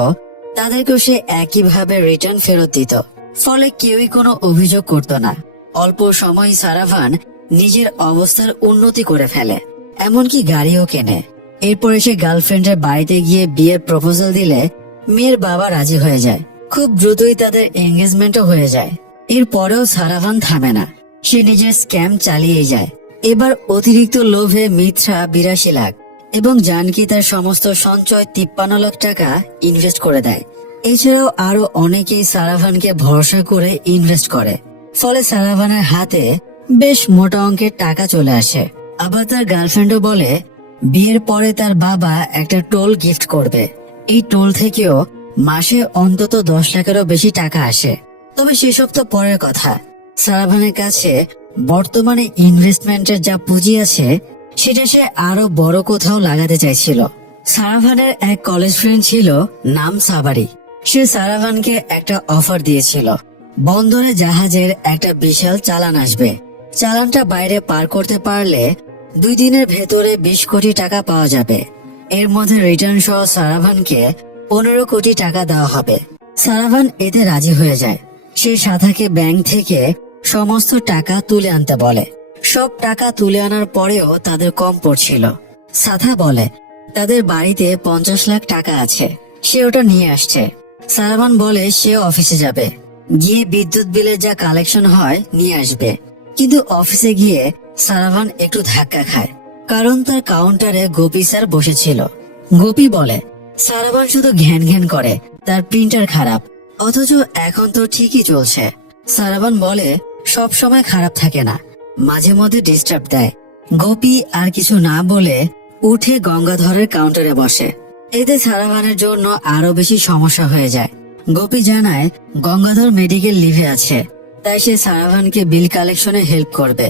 তাদেরকেও সে একইভাবে রিটার্ন ফেরত দিত। ফলে কেউই কোনো অভিযোগ করত না। অল্প সময় সারাভান নিজের অবস্থার উন্নতি করে ফেলে, এমনকি গাড়িও কেনে। এরপরে সে গার্লফ্রেন্ডের বাড়িতে গিয়ে বিয়ের প্রপোজাল দিলে মেয়ের বাবা রাজি হয়ে যায়। খুব দ্রুতই তাদের এঙ্গেজমেন্টও হয়ে যায়। এরপরেও সারাভান থামে না, সে নিজের স্ক্যাম চালিয়ে যায়। এবার অতিরিক্ত লোভে মিত্রা 82 লাখ এবং জানকী তার সমস্ত সঞ্চয় 53 লাখ টাকা ইনভেস্ট করে দেয়। এছাড়াও আরো অনেকেই সারাভানকে ভরসা করে ইনভেস্ট করে। ফলে সারাভানের হাতে বেশ মোটা অঙ্কের টাকা চলে আসে। আবার তার গার্লফ্রেন্ডও বলে বিয়ের পরে তার বাবা একটা টোল গিফট করবে। এই টোল থেকেও মাসে অন্তত 10 লাখেরও বেশি টাকা আসে। তবে সেসব তো পরের কথা। সারাভানের কাছে বর্তমানে ইনভেস্টমেন্টের যা পুঁজি আছে সেটা সে আরো বড় কোথাও লাগাতে চাইছিল। সারাভানের এক কলেজ ফ্রেন্ড ছিল, নাম সাবারি। সে সারাভানকে একটা অফার দিয়েছিল, বন্দরে জাহাজের একটা বিশাল চালান আসবে। চালানটা বাইরে পার করতে পারলে 2 দিনের ভেতরে 20 কোটি টাকা পাওয়া যাবে। এর মধ্যে রিটার্ন সহ সারাভানকে 15 কোটি টাকা দেওয়া হবে। সারাভান এতে রাজি হয়ে যায়। সে সাথাকে ব্যাংক থেকে সমস্ত টাকা তুলে আনতে বলে। সব টাকা তুলে আনার পরেও তাদের কম পড়ছিল। সাথা বলে তাদের বাড়িতে 50 লাখ টাকা আছে, সে ওটা নিয়ে আসছে। সারাভান বলে সে অফিসে যাবে, গিয়ে বিদ্যুৎ বিলের যা কালেকশন হয় নিয়ে আসবে। কিন্তু অফিসে গিয়ে সারাভান একটু ধাক্কা খায়, কারণ তার কাউন্টারে গোপী স্যার বসেছিল। গোপী বলে সারাভান শুধু ঘ্যান ঘ্যান করে, তার প্রিন্টার খারাপ, অথচ এখন তো ঠিকই চলছে। সারাভান বলে সব সময় খারাপ থাকে না, মাঝে মধ্যে ডিস্টার্ব দেয়। গোপী আর কিছু না বলে উঠে গঙ্গাধরের কাউন্টারে বসে। এতে সারাভানের জন্য আরো বেশি সমস্যা হয়ে যায়। গোপী জানায় গঙ্গাধর মেডিকেল লিভে আছে, তাই সে সারাভানকে বিল কালেকশনে হেল্প করবে।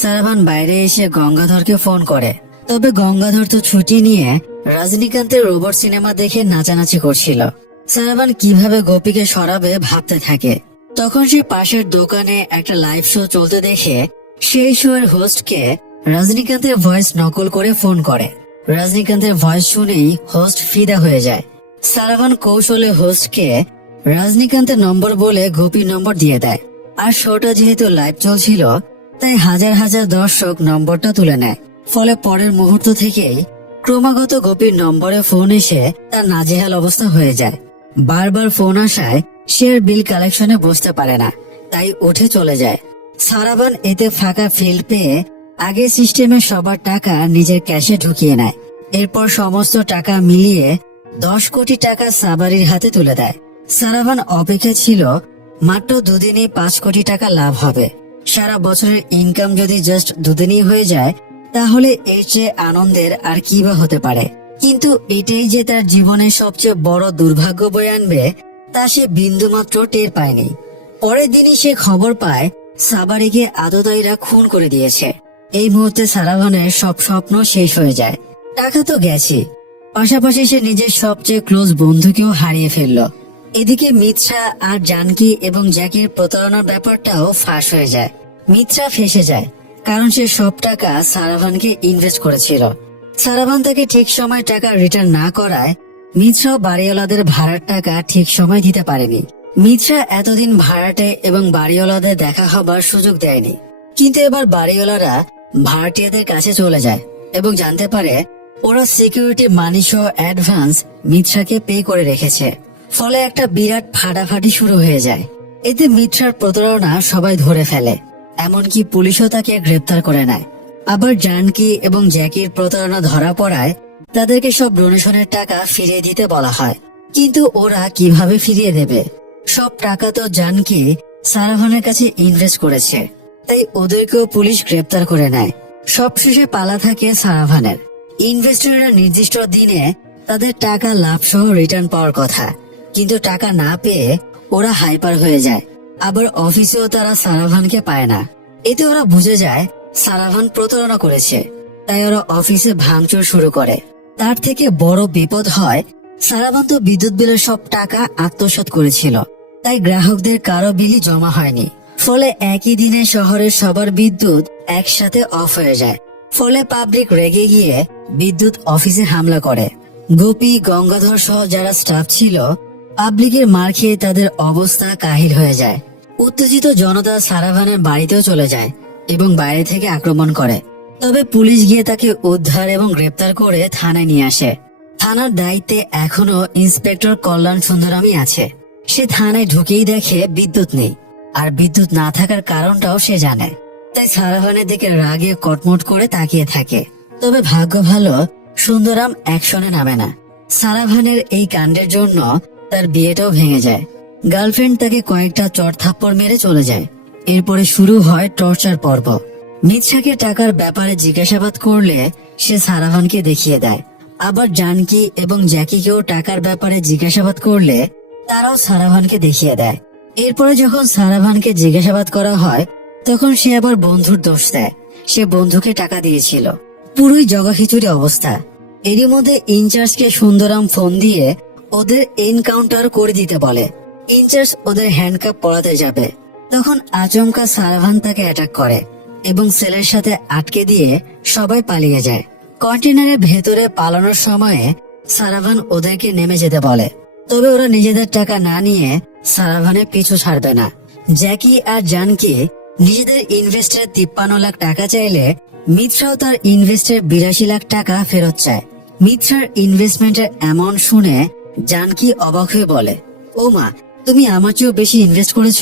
সারাভান বাইরে এসে গঙ্গাধরকে ফোন করে, তবে গঙ্গাধর তো ছুটি নিয়ে রজনীকান্তের রোবট সিনেমা দেখে নাচানাচি করছিল। সারাভান কিভাবে গোপীকে সরাবে ভাবতে থাকে। তখন সে পাশের দোকানে একটা লাইভ শো চলতে দেখে সেই শো এর হোস্টকে রজনীকান্তের ভয়েস নকল করে ফোন করে। রজনীকান্তের ভয়েস শুনেই হোস্ট ফিদা হয়ে যায়। সারাভান কৌশলে হোস্টকে রজনীকান্তের নম্বর বলে গোপীর নম্বর দিয়ে দেয়। আর শোটা যেহেতু লাইভ চলছিল, তাই হাজার হাজার দর্শক নম্বরটা তুলে নেয়। ফলে পরের মুহূর্ত থেকেই ক্রমাগত গোপীর নম্বরে ফোন এসে তার নাজেহাল অবস্থা হয়ে যায়। বারবার ফোন আসায় সে আর বিল কালেকশনে বসতে পারে না, তাই উঠে চলে যায়। সারাভান এতে ফাঁকা ফিল্ড পেয়ে আগে সিস্টেমে সবার টাকা নিজের ক্যাশে ঢুকিয়ে নেয়। এরপর সমস্ত টাকা মিলিয়ে 10 কোটি টাকা সাবারির হাতে তুলে দেয়। সারাভান অপেক্ষা ছিল মাত্র দুদিনেই 5 কোটি টাকা লাভ হবে। সারা বছরের ইনকাম যদি জাস্ট দুদিনই হয়ে যায়, তাহলে এর চেয়ে আনন্দের আর কি বা হতে পারে। কিন্তু এটাই যে তার জীবনের সবচেয়ে বড় দুর্ভাগ্য বয়ে আনবে, তা সে বিন্দুমাত্র টের পায়নি। পরের দিনই সে খবর পায় সাবারিকে আততায়ীরা খুন করে দিয়েছে। এই মুহূর্তে সারাভানের সব স্বপ্ন শেষ হয়ে যায়। টাকা তো গেছে, পাশাপাশি সে নিজের সবচেয়ে ক্লোজ বন্ধুকেও হারিয়ে ফেলল। এদিকে মিত্রা আর জানকি এবং জ্যাকির প্রতারণার ব্যাপারটাও ফাঁস হয়ে যায়। মিত্রা ফেঁসে যায়, কারণ সে সব টাকা সারাভানকে ইনভেস্ট করেছিল। সারাভান তাকে ঠিক সময় টাকা রিটার্ন না করায় মিত্রা বাড়িওয়ালাদের ভাড়ার টাকা ঠিক সময় দিতে পারেনি। মিত্রা এতদিন ভাড়াটে এবং বাড়িওয়ালাদের দেখা হবার সুযোগ দেয়নি, কিন্তু এবার বাড়িওয়ালারা ভাড়াটিয়াদের কাছে চলে যায় এবং জানতে পারে ওরা সিকিউরিটি মানি সহ অ্যাডভান্স মিত্রাকে পে করে রেখেছে। ফলে একটা বিরাট ফাটাফাটি শুরু হয়ে যায়। এতে মিত্রার প্রতারণা সবাই ধরে ফেলে, এমনকি পুলিশও তাকে গ্রেপ্তার করে নেয়। আবার জানকি এবং জ্যাকির প্রতারণা ধরা পড়ায় তাদেরকে সব ডোনেশনের টাকা ফিরিয়ে দিতে বলা হয়। কিন্তু ওরা কিভাবে ফিরিয়ে দেবে? সব টাকা তো জানকি সারাভানের কাছে ইনভেস্ট করেছে, তাই ওদেরকেও পুলিশ গ্রেপ্তার করে নেয়। সবশেষে পালা থাকে সারাভানের। ইনভেস্টররা নির্দিষ্ট দিনে তাদের টাকা লাভ সহ রিটার্ন পাওয়ার কথা, কিন্তু টাকা না পেয়ে ওরা হাইপার হয়ে যায়। আবার অফিসেও তারা সারাভানকে পায় না। এতে ওরা বুঝে যায় সারাভান প্রতারণা করেছে, তাই ওরা অফিসে ভাঙচুর শুরু করে। তার থেকে বড় বিপদ হয়, সারাভান তো বিদ্যুৎ বিলের সব টাকা আত্মসাৎ করেছিল, তাই গ্রাহকদের কারো বিলই জমা হয়নি। ফলে একই দিনে শহরের সবার বিদ্যুৎ একসাথে অফ হয়ে যায়। ফলে পাবলিক রেগে গিয়ে বিদ্যুৎ অফিসে হামলা করে। গোপী, গঙ্গাধর সহ যারা স্টাফ ছিল পাবলিকের মার খেয়ে তাদের অবস্থা কাহিল হয়ে যায়। উত্তেজিত জনতা সারাভানের বাড়িতেও চলে যায় এবং বাইরে থেকে আক্রমণ করে। তবে পুলিশ গিয়ে তাকে উদ্ধার এবং গ্রেপ্তার করে থানায় নিয়ে আসে। থানার দায়িত্বে এখনো ইন্সপেক্টর কল্যাণ সুন্দরামই আছে। সে থানায় ঢুকেই দেখে বিদ্যুৎ নেই, আর বিদ্যুৎ না থাকার কারণটাও সে জানে। তাই সারাভানের দিকে রাগে কটমট করে তাকিয়ে থাকে। তবে ভাগ্য ভালো, সুন্দরাম অ্যাকশনে নামে না। সারাভানের এই কাণ্ডের জন্য তার বিয়েটাও ভেঙে যায়। গার্লফ্রেন্ড তাকে কয়েকটা চড় থাপ্পড় মেরে চলে যায়। এরপরে শুরু হয় টর্চার পর্ব। মিত্রাকে টাকার ব্যাপারে জিজ্ঞাসাবাদ করলে সে সারাভানকে দেখিয়ে দেয়। আবার জানকি এবং জ্যাকিকেও টাকার ব্যাপারে জিজ্ঞাসাবাদ করলে তারাও সারাভানকে দেখিয়ে দেয়। এরপরে যখন সারাভানকে জিজ্ঞাসাবাদ করা হয়, তখন সে আবার বন্ধুর দোষ দেয়। সে বন্ধুকে টাকা দিয়েছিল। পুরোই জগাখিচুড়ি অবস্থা। এরই মধ্যে ইনচার্জকে সুন্দরাম ফোন দিয়ে ওদের এনকাউন্টার করে দিতে বলে। ইনচার্জ ওদের হ্যান্ডকাপ পরাতে যাবে, তখন আচমকা সারাভান তাকে অ্যাটাক করে এবং সেলের সাথে আটকে দিয়ে সবাই পালিয়ে যায়। কন্টেনারের ভেতরে পালানোর সময়ে সারাভান ওদেরকে নেমে যেতে বলে, তবে ওরা নিজেদের টাকা না নিয়ে সারাভানের পিছু ছাড়বে না। জ্যাকি আর জানকি নিজেদের ইনভেস্টের 53 লাখ টাকা চাইলে মিত্রাও তার ইনভেস্টের 82 লাখ টাকা ফেরত চায়। মিত্রার ইনভেস্টমেন্টের অ্যামাউন্ট শুনে জানকি অবাক হয়ে বলে, ও মা, তুমি আমার চেয়েও বেশি ইনভেস্ট করেছ।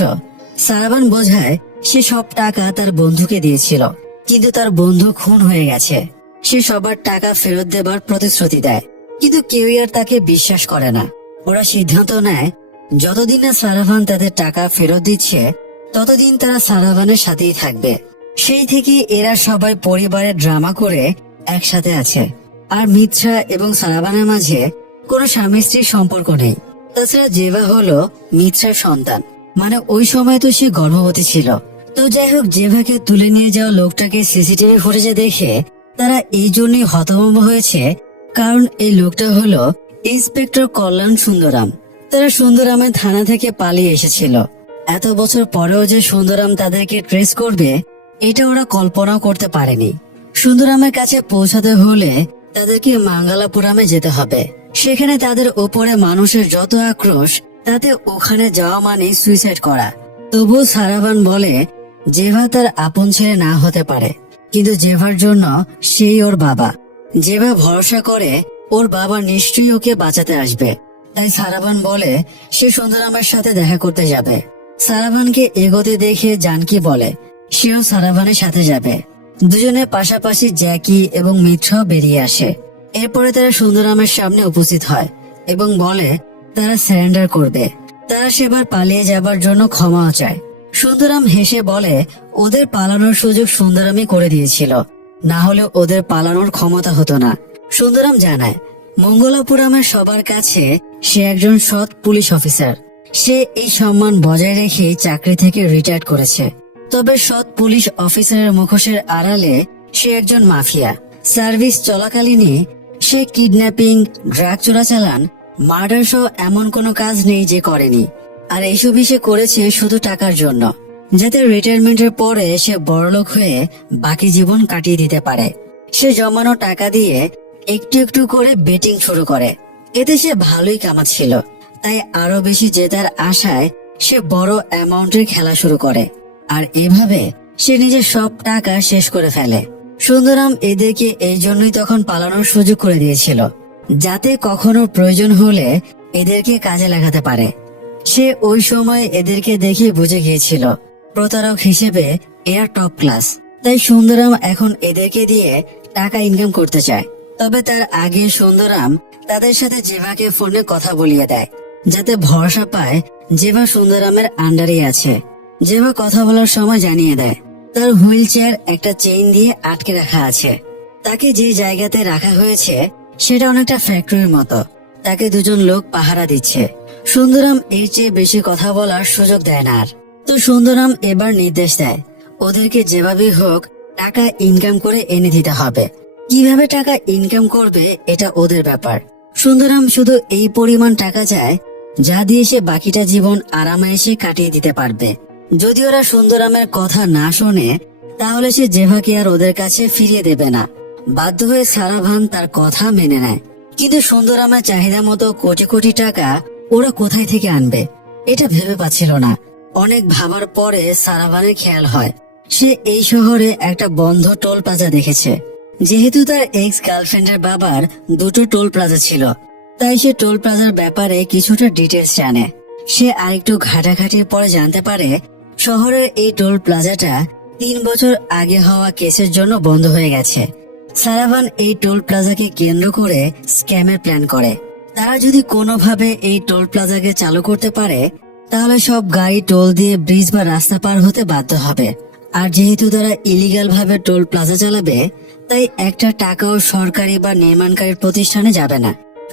সারাভান বোঝায় সে সব টাকা তার বন্ধুকে দিয়েছিল, কিন্তু তার বন্ধু খুন হয়ে গেছে। সে সবার টাকা ফেরত দেবার প্রতিশ্রুতি দেয়, কিন্তু কেউই আর তাকে বিশ্বাস করে না। ওরা সিদ্ধান্ত নেয় যতদিন না সারাভান তাদের টাকা ফেরত দিচ্ছে, ততদিন তারা সারাভানের সাথেই থাকবে। সেই থেকে এরা সবাই পরিবারের ড্রামা করে একসাথে আছে। আর মিত্রা এবং সারাভানের মাঝে কোনো স্বামী স্ত্রীর সম্পর্ক নেই। তাছাড়া জেভা হলো মিত্রার সন্তান, মানে ওই সময় তো সে গর্ভবতী ছিল। তো যাই হোক, জেভাকে তুলে নিয়ে যাওয়া লোকটাকে সিসিটিভি ফুটেজে দেখে তারা এই জন্যই হতভম্ব হয়েছে, কারণ এই লোকটা হলো ইন্সপেক্টর কল্যাণ সুন্দরাম। তারা সুন্দরামের থানা থেকে পালিয়ে এসেছিল। এত বছর পরেও যে সুন্দরাম তাদেরকে ট্রেস করবে, এটা ওরা কল্পনাও করতে পারেনি। সুন্দরামের কাছে পৌঁছাতে হলে তাদেরকে মাঙ্গালাপুরামে যেতে হবে। সেখানে তাদের ওপরে মানুষের যত আক্রোশ, তাতে ওখানে যাওয়া মানে সুইসাইড করা। তবু সারাভান বলে জেভা তার আপন ছেলে না হতে পারে, কিন্তু জেভার জন্য সেই ওর বাবা। জেভা ভরসা করে ওর বাবা নিশ্চয়ই ওকে বাঁচাতে আসবে। তাই সারাভান বলে সে সুন্দরামের সাথে দেখা করতে যাবে। সারাভানকে এগোতে দেখে জানকি বলে সেও সারাভানের সাথে যাবে। দুজনে পাশাপাশি জ্যাকি এবং মিত্রাও বেরিয়ে আসে। এরপরে তারা সুন্দরামের সামনে উপস্থিত হয় এবং বলে তারা সারেন্ডার করবে। তারা সেবার পালিয়ে যাবার জন্য ক্ষমাও চায়। সুন্দরাম হেসে বলে ওদের পালানোর সুযোগ সুন্দরামই করে দিয়েছিল, না হলে ওদের পালানোর ক্ষমতা হতো না। সুন্দরাম জানায় মঙ্গলাপুরামের সবার কাছে সে একজন সৎ পুলিশ অফিসার। সে এই সম্মান বজায় রেখে চাকরি থেকে রিটায়ার করেছে। তবে সৎ পুলিশ অফিসারের মুখোশের আড়ালে সে একজন মাফিয়া। সার্ভিস চলাকালীনই সে কিডন্যাপিং, ড্রাগ চোরাচালান, মার্ডার সহ এমন কোনো কাজ নেই যে করেনি। আর এইসবই সে করেছে শুধু টাকার জন্য, যাতে রিটায়ারমেন্টের পরে সে বড়লোক হয়ে বাকি জীবন কাটিয়ে দিতে পারে। সে জমানো টাকা দিয়ে একটু একটু করে বেটিং শুরু করে। এতে সে ভালোই কামাচ্ছিল, তাই আরো বেশি জেতার আশায় সে বড় অ্যামাউন্টের খেলা শুরু করে। আর এভাবে সে নিজের সব টাকা শেষ করে ফেলে। সুন্দরাম এদেরকে এই জন্যই তখন পালানোর সুযোগ করে দিয়েছিল, যাতে কখনো প্রয়োজন হলে এদেরকে কাজে লাগাতে পারে। সে ওই সময় এদেরকে দেখে বুঝে গিয়েছিল প্রতারক হিসেবে এরা টপ ক্লাস। তাই সুন্দরাম এখন এদেরকে দিয়ে টাকা ইনকাম করতে চায়। তবে তার আগে সুন্দরাম তাদের সাথে জেভাকে ফোনে কথা বলিয়ে দেয়, যাতে ভরসা পায় জেভা সুন্দরামের আন্ডারে আছে। জেভা কথা বলার সময় জানিয়ে দেয় তার হুইল চেয়ার একটা চেইন দিয়ে আটকে রাখা আছে। তাকে যে জায়গাতে রাখা হয়েছে সেটা অনেকটা ফ্যাক্টরির মতো। তাকে দুজন লোক পাহারা দিচ্ছে। সুন্দরাম এর চেয়ে বেশি কথা বলার সুযোগ দেয় না আর। তো সুন্দরাম এবার নির্দেশ দেয় ওদেরকে যেভাবেই হোক টাকা ইনকাম করে এনে দিতে হবে। কিভাবে টাকা ইনকাম করবে এটা ওদের ব্যাপার। সুন্দরাম শুধু এই পরিমাণ টাকা চায় যা দিয়ে সে বাকিটা জীবন আরামায়েশে কাটিয়ে দিতে পারবে। যদি ওরা সুন্দরামের কথা না শোনে তাহলে সে জেভাকে আর ওদের কাছে ফিরিয়ে দেবে না। বাধ্য হয়ে সারাভান তার কথা মেনে নেয়। কিন্তু সুন্দরামের চাহিদা মতো কোটি কোটি টাকা ওরা কোথায় থেকে আনবে এটা ভেবে পাচ্ছিল না। অনেক ভাবার পরে সারাভানের খেয়াল হয় সে এই শহরে একটা বন্ধ টোল প্লাজা দেখেছে। যেহেতু তার এক্স গার্লফ্রেন্ডের বাবার দুটো টোল প্লাজা ছিল, তাই সে টোল প্লাজার ব্যাপারে কিছুটা ডিটেলস জানে। সে আরেকটু ঘাটাঘাটির পরে জানতে পারে শহরের এই টোল প্লাজাটা 3 বছর আগে হওয়া কেসের জন্য বন্ধ হয়ে গেছে। সারাভান এই টোল প্লাজাকে কেন্দ্র করে স্ক্যামের প্ল্যান করে। তারা যদি কোনোভাবে এই টোল প্লাজাকে চালু করতে পারে তাহলে সব গাড়ি টোল দিয়ে ব্রিজ বা রাস্তা পার হতে বাধ্য হবে। আর যেহেতু তারা ইলিগাল ভাবে টোল প্লাজা চালাবে, তাই একটা টাকাও সরকারি বা নির্মাণকারী প্রতিষ্ঠানে যাবে না।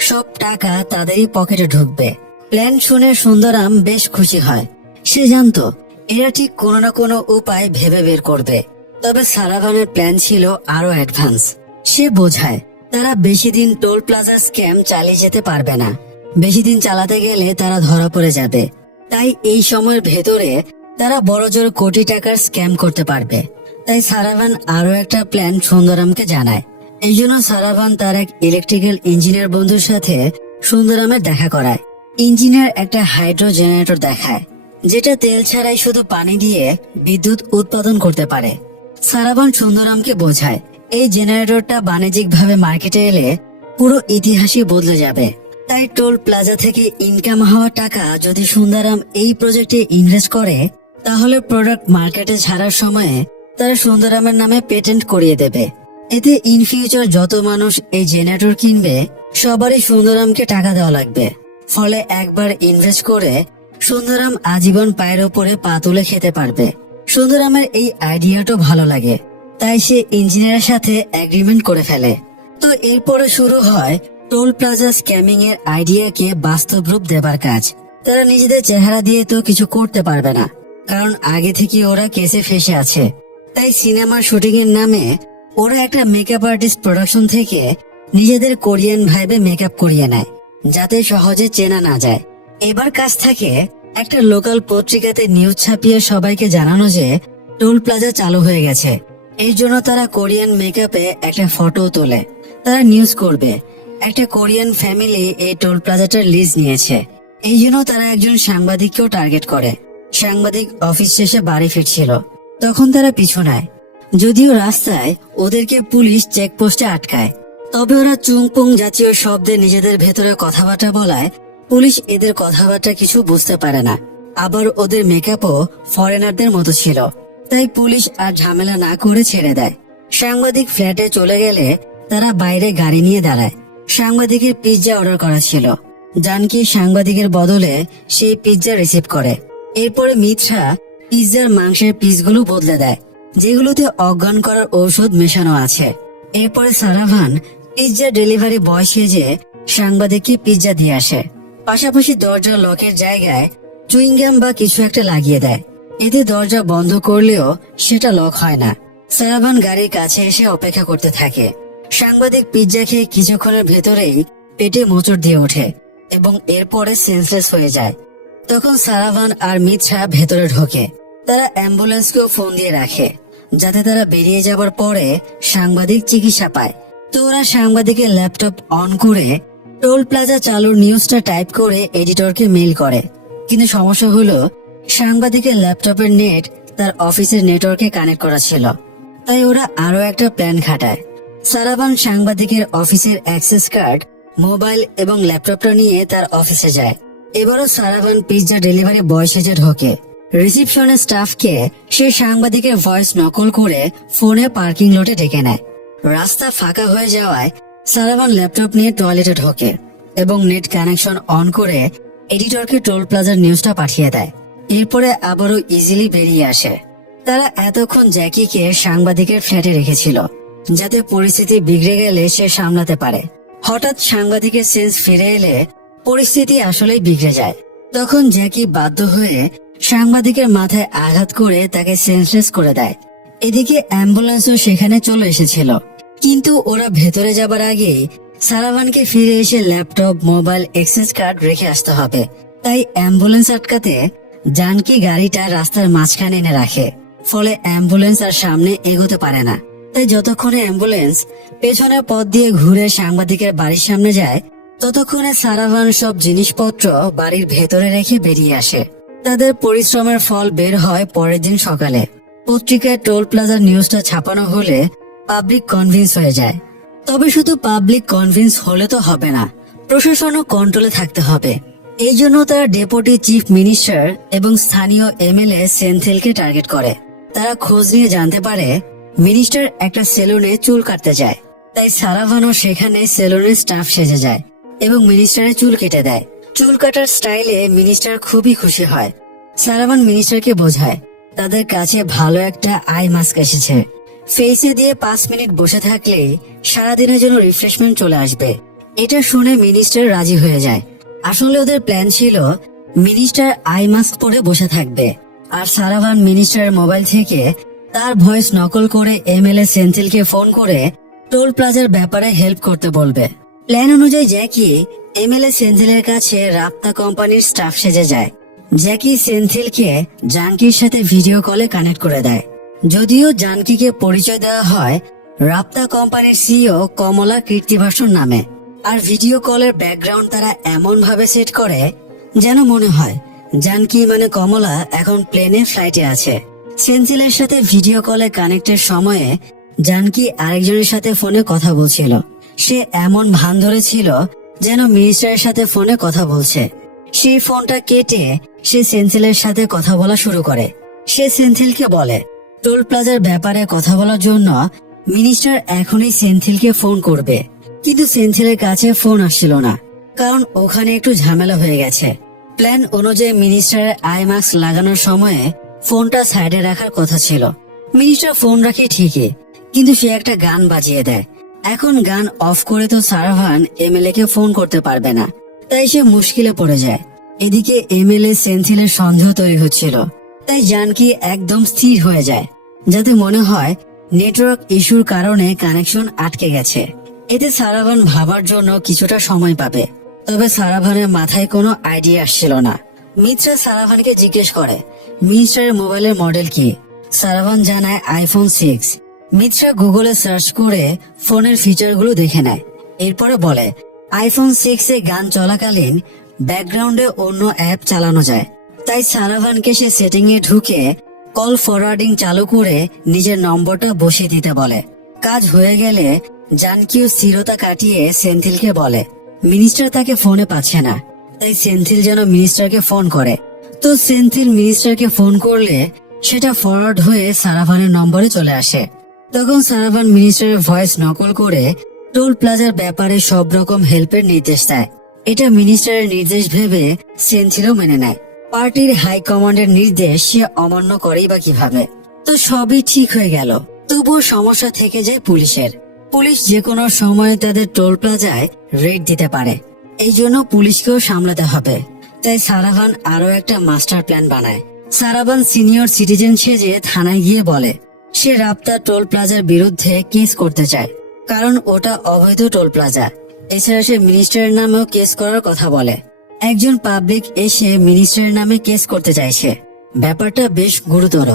সব টাকা তাদেরই পকেটে ঢুকবে। প্ল্যান শুনে সুন্দরাম বেশ খুশি হয়। সে জানতো এরা ঠিক কোনো না কোনো উপায় ভেবে বের করবে। তবে সারাভানের প্ল্যান ছিল আরো অ্যাডভান্স। সে বোঝায় তারা বেশি দিন টোল প্লাজা স্ক্যাম চালিয়ে যেতে পারবে না। বেশি দিন চালাতে গেলে তারা ধরা পড়ে যাবে। তাই এই সময়ের ভেতরে তারা বড়জোর কোটি টাকার স্ক্যাম করতে পারবে। তাই সারাভান আরো একটা প্ল্যান সুন্দরামকে জানায়। এই জন্য সারাভান তার এক ইলেকট্রিক্যাল ইঞ্জিনিয়ার বন্ধুর সাথে সুন্দরামের দেখা করায়। ইঞ্জিনিয়ার একটা হাইড্রো জেনারেটর দেখায়, যেটা তেল ছাড়াই শুধু পানি দিয়ে বিদ্যুৎ উৎপাদন করতে পারে। সারাভান সুন্দরামকে বোঝায় এই জেনারেটরটা বাণিজ্যিকভাবে মার্কেটে এলে পুরো ইতিহাসই বদলে যাবে। তাই টোল প্লাজা থেকে ইনকাম হওয়া টাকা যদি সুন্দরাম এই প্রজেক্টে ইনভেস্ট করে তাহলে প্রোডাক্ট মার্কেটে ছাড়ার সময়ে তারা সুন্দরামের নামে পেটেন্ট করিয়ে দেবে। এতে ইন ফিউচার যত মানুষ এই জেনারেটর কিনবে সবারই সুন্দরামকে টাকা দেওয়া লাগবে। ফলে একবার ইনভেস্ট করে সুন্দরাম আজীবন পায়ের ওপরে পা তুলে খেতে পারবে। সুন্দরামের এই আইডিয়াটা ভালো লাগে, তাই সে ইঞ্জিনিয়ারের সাথে এগ্রিমেন্ট করে ফেলে। তো এরপরে শুরু হয় টোল প্লাজা স্ক্যামিং এর আইডিয়াকে বাস্তব রূপ দেবার কাজ। তারা নিজেদের চেহারা দিয়ে তো কিছু করতে পারবে না, কারণ আগে থেকে ওরা কেসে ফেসে আছে। তাই সিনেমার শুটিং এর নামে ওরা একটা মেকআপ আর্টিস্ট প্রোডাকশন থেকে নিজেদের কোরিয়ান ভাইবে মেকআপ করিয়ে নেয়, যাতে সহজে চেনা না যায়। এবার কাজ থাকে একটা লোকাল পত্রিকাতে নিউজ ছাপিয়ে সবাইকে জানানো যে টোল প্লাজা চালু হয়ে গেছে। এই জন্য তারা কোরিয়ান মেকআপে একটা ফটো তোলে। তারা নিউজ করবে একটা কোরিয়ান ফ্যামিলি এই টোল প্লাজাটার লিজ নিয়েছে। এই জন্য তারা একজন সাংবাদিককেও টার্গেট করে। সাংবাদিক অফিস শেষে বাড়ি ফিরছিল, তখন তারা পিছু নেয়। যদিও রাস্তায় ওদেরকে পুলিশ চেকপোস্টে আটকায়, তবে ওরা চুংপুং জাতীয় শব্দে নিজেদের ভেতরে কথাবার্তা বলায় পুলিশ এদের কথাবার্তা কিছু বুঝতে পারে না। আবার ওদের মেকআপও ফরেনারদের মতো ছিল, তাই পুলিশ আর ঝামেলা না করে ছেড়ে দেয়। সাংবাদিক ফ্ল্যাটে চলে গেলে তারা বাইরে গাড়ি নিয়ে দাঁড়ায়। সাংবাদিকের পিৎজা অর্ডার করা ছিল। জানকি সাংবাদিকের বদলে সেই পিৎজা রিসিভ করে। এরপরে মিত্রা পিৎজার মাংসের পিসগুলো বদলে দেয়, যেগুলোতে অজ্ঞান করার ঔষধ মেশানো আছে। এরপরে সারাভান পিৎজা ডেলিভারি বয় সেজে সাংবাদিককে পিৎজা দিয়ে আসে। পাশাপাশি দরজার লকের জায়গায় চুইংগাম বা কিছু একটা লাগিয়ে দেয়। এতে দরজা বন্ধ করলেও সেটা লক হয় না। সারাভান গাড়ির কাছে এসে অপেক্ষা করতে থাকে। সাংবাদিক পিৎজা খেয়ে কিছুক্ষণের ভেতরেই পেটে মোচড় দিয়ে ওঠে এবং এরপরে সেন্সলেস হয়ে যায়। তখন সারাভান আর মিত্রা ভেতরে ঢোকে। তারা অ্যাম্বুলেন্সকেও ফোন দিয়ে রাখে, যাতে তারা বেরিয়ে যাবার পরে সাংবাদিক চিকিৎসা পায়। তো ওরা সাংবাদিকের ল্যাপটপ অন করে টোল প্লাজা চালুর নিউজটা টাইপ করে এডিটরকে মেইল করে। কিন্তু সমস্যা হলো সাংবাদিকের ল্যাপটপের নেট তার অফিসের নেটওয়ার্কে কানেক্ট করা ছিল। তাই ওরা আরো একটা প্ল্যান খাটায়। সারাভান সাংবাদিকের অফিসের অ্যাক্সেস কার্ড, মোবাইল এবং ল্যাপটপটা নিয়ে তার অফিসে যায়। এবারও সারাভান পিৎজা ডেলিভারি বয় সেজে ঢোকে। রিসিপশনের স্টাফকে সে সাংবাদিকের ভয়েস নকল করে ফোনে পার্কিং লটে ডেকে নেয়। রাস্তা ফাঁকা হয়ে যাওয়ায় সারাভান ল্যাপটপ নিয়ে টয়লেটে ঢোকে এবং নেট কানেকশন অন করে এডিটরকে টোল প্লাজার নিউজটা পাঠিয়ে দেয়। এরপরে আবারও ইজিলি বেরিয়ে আসে। তারা এতক্ষণ জ্যাকিকে সাংবাদিকের ফ্ল্যাটে রেখেছিল, যাতে পরিস্থিতি বিগড়ে গেলে সে সামলাতে পারে। হঠাৎ সাংবাদিকের সেন্স ফিরে এলে পরিস্থিতি আসলেই বিগড়ে যায়। তখন জ্যাকি বাধ্য হয়ে সাংবাদিকের মাথায় আঘাত করে তাকে সেন্সলেস করে দেয়। এদিকে অ্যাম্বুলেন্সও সেখানে চলে এসেছিল, কিন্তু ওরা ভেতরে যাবার আগেই সারাভানকে ফিরে এসে ল্যাপটপ, মোবাইল, অ্যাক্সেস কার্ড রেখে আসতে হবে। তাই অ্যাম্বুলেন্স আটকাতে জানকি গাড়িটা রাস্তার মাঝখানে এনে রাখে। ফলে অ্যাম্বুলেন্স আর সামনে এগোতে পারে না। তাই যতক্ষণে অ্যাম্বুলেন্স পেছনের পথ দিয়ে ঘুরে সাংবাদিকের বাড়ির সামনে যায়, ততক্ষণে সারাভান সব জিনিসপত্র বাড়ির ভেতরে রেখে বেরিয়ে আসে। তাদের পরিশ্রমের ফল বের হয় পরের দিন সকালে। পত্রিকায় টোল প্লাজার নিউজটা ছাপানো হলে পাবলিক কনভিন্স হয়ে যায়। তবে শুধু পাবলিক কনভিন্স হলে তো হবে না, প্রশাসনও কন্ট্রোলে থাকতে হবে। এই জন্য তারা ডেপুটি চিফ মিনিস্টার এবং স্থানীয় এমএলএ সেন্থিলকে টার্গেট করে। তারা খোঁজ নিয়ে জানতে পারে মিনিস্টার একটা সেলুনে চুল কাটতে যায়। তাই সারাভানও সেখানে সেলুনের স্টাফ সেজে যায় এবং মিনিস্টারের চুল কেটে দেয়। চুল কাটার স্টাইলে মিনিস্টার খুবই খুশি হয়। সারাভান মিনিস্টারকে বোঝায় তাদের কাছে ভালো একটা আই মাস্ক এসেছে। ফেসে দিয়ে 5 মিনিট বসে থাকলেই সারাদিনের জন্য রিফ্রেশমেন্ট চলে আসবে। এটা শুনে মিনিস্টার রাজি হয়ে যায়। আসলে ওদের প্ল্যান ছিল মিনিস্টার আই মাস্ক পরে বসে থাকবে, আর সারাভান মিনিস্টারের মোবাইল থেকে তার ভয়েস নকল করে এমএলএ সেন্থিলকে ফোন করে টোল প্লাজার ব্যাপারে হেল্প করতে বলবে। প্ল্যান অনুযায়ী জ্যাকি এমএলএ সেন্থিলের কাছে রাপ্তা কোম্পানির স্টাফ সেজে যায়। জ্যাকি সেন্থিলকে জানকির সাথে ভিডিও কলে কানেক্ট করে দেয়। যদিও জানকিকে পরিচয় দেওয়া হয় রাপ্তা কোম্পানির সিইও কমলা কীর্তিভাসন নামে, আর ভিডিও কলের ব্যাকগ্রাউন্ড তারা এমন ভাবে সেট করে যেন মনে হয় জানকি মানে কমলা এখন প্লেনে ফ্লাইটে আছে। সেন্থিলের সাথে ভিডিও কলে কানেক্টের সময়ে জানকি আরেকজনের সাথে ফোনে কথা বলছিল। সে এমন ভান ধরেছিল যেন মিনিস্টারের সাথে ফোনে কথা বলছে। সেই ফোনটা কেটে সে সেন্থিলের সাথে কথা বলা শুরু করে। সে সেন্থিলকে বলে টোল প্লাজার ব্যাপারে কথা বলার জন্য মিনিস্টার এখনই সেন্থিলকে ফোন করবে। কিন্তু সেন্থিলের কাছে ফোন আসছিল না, কারণ ওখানে একটু ঝামেলা হয়ে গেছে। প্ল্যান অনুযায়ী মিনিস্টারের আই মাস্ক লাগানোর সময়ে ফোনটা সাইডে রাখার কথা ছিল। মিনিস্টার ফোন রাখে ঠিকই, কিন্তু সে একটা গান বাজিয়ে দেয়। এখন গান অফ করে তো সারাভান এমএলএ কে ফোন করতে পারবে না, তাই সে মুশকিলে পড়ে যায়। এদিকে এমএলএ সেন্থিলের সন্দেহ তৈরি হচ্ছিল, তাই জানকি একদম স্থির হয়ে যায়, যাতে মনে হয় নেটওয়ার্ক ইস্যুর কারণে কানেকশন আটকে গেছে। এতে সারাভান ভাবার জন্য কিছুটা সময় পাবে। তবে সারাভানের মাথায় কোনো আইডিয়া আসছিল না। মিত্রা সারাভানকে জিজ্ঞেস করে মিনিস্টারের মোবাইলের মডেল কি। সারাভান জানায় আইফোন 6। মিত্রা গুগলে সার্চ করে ফোনের ফিচারগুলো দেখে নেয়। এরপরে বলে আইফোন 6 এ গান চলাকালীন ব্যাকগ্রাউন্ডে অন্য অ্যাপ চালানো যায়। তাই সারাভানকে সে সেটিং এ ঢুকে কল ফরওয়ার্ডিং চালু করে নিজের নম্বরটা বসিয়ে দিতে বলে। কাজ হয়ে গেলে জানকিও স্থিরতা কাটিয়ে সেন্থিলকে বলে মিনিস্টার তাকে ফোনে পাচ্ছে না, তাই সেন্থিল যেন মিনিস্টারকে ফোন করে। তো সেন্থিল মিনিস্টারকে ফোন করলে সেটা ফরওয়ার্ড হয়ে সারাভানের নম্বরে চলে আসে। তখন সারাভান মিনিস্টারের ভয়েস নকল করে টোল প্লাজার ব্যাপারে সব রকম হেল্পের নির্দেশ দেয়। এটা মিনিস্টারের নির্দেশ ভেবে সেন্থিলও মেনে নেয়। পার্টির হাই কমান্ডের নির্দেশ সে অমান্য করেই বা কিভাবে। তো সবই ঠিক হয়ে গেল, তবুও সমস্যা থেকে যায় পুলিশের। পুলিশ যে কোনো সময় তাদের টোল প্লাজায় রেড দিতে পারে, এই জন্য পুলিশকেও সামলাতে হবে। তাই সারাভান আরো একটা মাস্টার প্ল্যান বানায়। সারাভান সিনিয়র সিটিজেন সেজে থানায় গিয়ে বলে সে রাপ্তা টোল প্লাজার বিরুদ্ধে কেস করতে চায়, কারণ ওটা অবৈধ টোল প্লাজা। এছাড়া সে মিনিস্টারের নামেও কেস করার কথা বলে। একজন পাবলিক এসে মিনিস্টারের নামে কেস করতে চাইছে, ব্যাপারটা বেশ গুরুতর।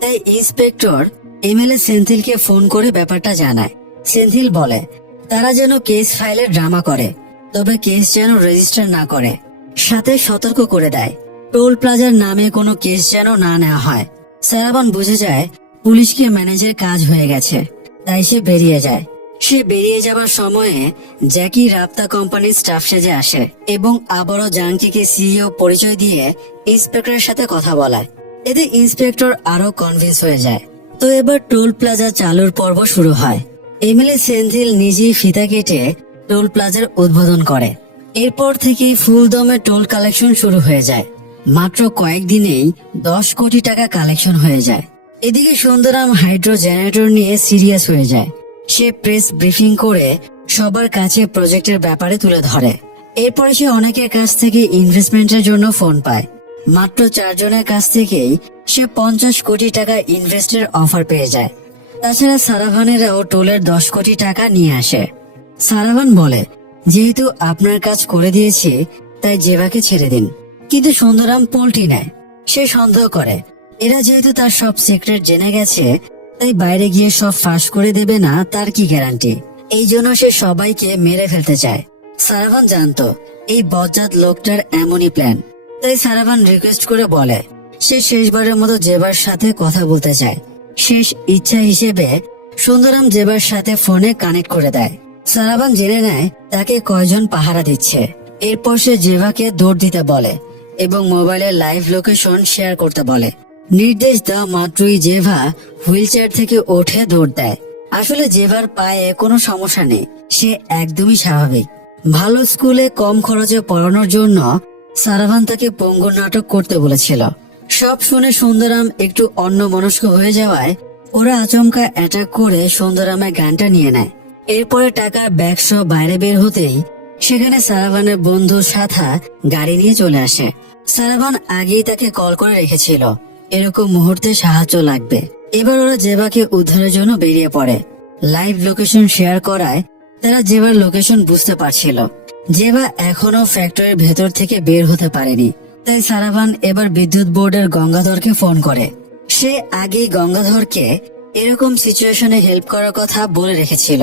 তাই ইন্সপেক্টর এমএলএ সেন্থিলকে ফোন করে ব্যাপারটা জানায়। সেন্থিল বলে তারা যেন কেস ফাইলে ড্রামা করে, তবে কেস যেন রেজিস্টার না করে। সাথে সতর্ক করে দেয় টোল প্লাজার নামে কোনো কেস যেন না নেওয়া হয়। সারাভান বুঝে যায় পুলিশকে ম্যানেজের কাজ হয়ে গেছে, তাই সে বেরিয়ে যায়। সে বেরিয়ে যাবার সময়ে জ্যাকি রাপ্তা কোম্পানির স্টাফ সেজে আসে এবং আবারও জাঙ্কিকে সিইও পরিচয় দিয়ে ইন্সপেক্টরের সাথে কথা বলায়। এতে ইন্সপেক্টর আরো কনভিন্স হয়ে যায়। তো এবার টোল প্লাজা চালুর পর্ব শুরু হয়। এমএলএ সেন্থিল নিজেই ফিতা কেটে টোল প্লাজার উদ্বোধন করে। এরপর থেকেই ফুল দমে টোল কালেকশন শুরু হয়ে যায়। মাত্র কয়েকদিনেই 10 কোটি টাকা কালেকশন হয়ে যায়। এদিকে সুন্দরাম হাইড্রো জেনারেটর নিয়ে সিরিয়াস হয়ে যায়। সে প্রেস ব্রিফিং করে সবার কাছে প্রজেক্টের ব্যাপারে তুলে ধরে। এরপরে সে অনেকের কাছ থেকে ইনভেস্টমেন্টের জন্য ফোন পায়। মাত্র 4 জনের কাছ থেকেই সে 50 কোটি টাকা ইনভেস্টের অফার পেয়ে যায়। তাছাড়া সারাভানেরাও টোলের 10 কোটি টাকা নিয়ে আসে। সারাভান বলে যেহেতু আপনার কাজ করে দিয়েছি তাই জেভাকে ছেড়ে দিন, কিন্তু সুন্দরাম পোল্টি নেয়। সে সন্দেহ করে এরা যেহেতু তার সব সিক্রেট জেনে গেছে, তাই বাইরে গিয়ে সব ফাঁস করে দেবে না তার কি গ্যারান্টি। এই জন্য সে সবাইকে মেরে ফেলতে চায়। সারাভান জানতো এই বজ্জাত লোকটার এমনই প্ল্যান, তাই সারাভান রিকোয়েস্ট করে বলে সে শেষবারের মতো জেবার সাথে কথা বলতে চায়। শেষ ইচ্ছা হিসেবে সুন্দরাম জেবার সাথে ফোনে কানেক্ট করে দেয়। সারাভান জেনে নেয় তাকে কয়জন পাহারা দিচ্ছে। এরপর সে জেভাকে দৌড় দিতে বলে এবং মোবাইলের লাইভ লোকেশন শেয়ার করতে বলে। নির্দেশ দেওয়া মাত্রই জেভা হুইল চেয়ার থেকে উঠে দৌড় দেয়। আসলে জেভার পায়ে কোনো সমস্যা নেই, সে একদমই স্বাভাবিক। ভালো স্কুলে কম খরচে পড়ানোর জন্য সারাভান তাকে পঙ্গু নাটক করতে বলেছিল। সব শুনে সুন্দরাম একটু অন্যমনস্ক হয়ে যাওয়ায় ওরা আচমকা অ্যাটাক করে সুন্দরামের গানটা নিয়ে নেয়। এরপরে টাকার ব্যাগ সহ বাইরে বের হতেই সেখানে সারাভানের বন্ধু সাথা গাড়ি নিয়ে চলে আসে। সারাভান আগেই তাকে কল করে রেখেছিল এরকম মুহূর্তে সাহায্য লাগবে। এবার ওরা জেবাকে উদ্ধারের জন্য বেরিয়ে পড়ে। লাইভ লোকেশন শেয়ার করায় তারা জেবার লোকেশন বুঝতে পারছিল। জেবা এখনো ফ্যাক্টরির ভেতর থেকে বের হতে পারেনি। তাই সারাভান এবার বিদ্যুৎ বোর্ডের গঙ্গাধরকে ফোন করে। সে আগেই গঙ্গাধরকে এরকম সিচুয়েশনে হেল্প করার কথা বলে রেখেছিল।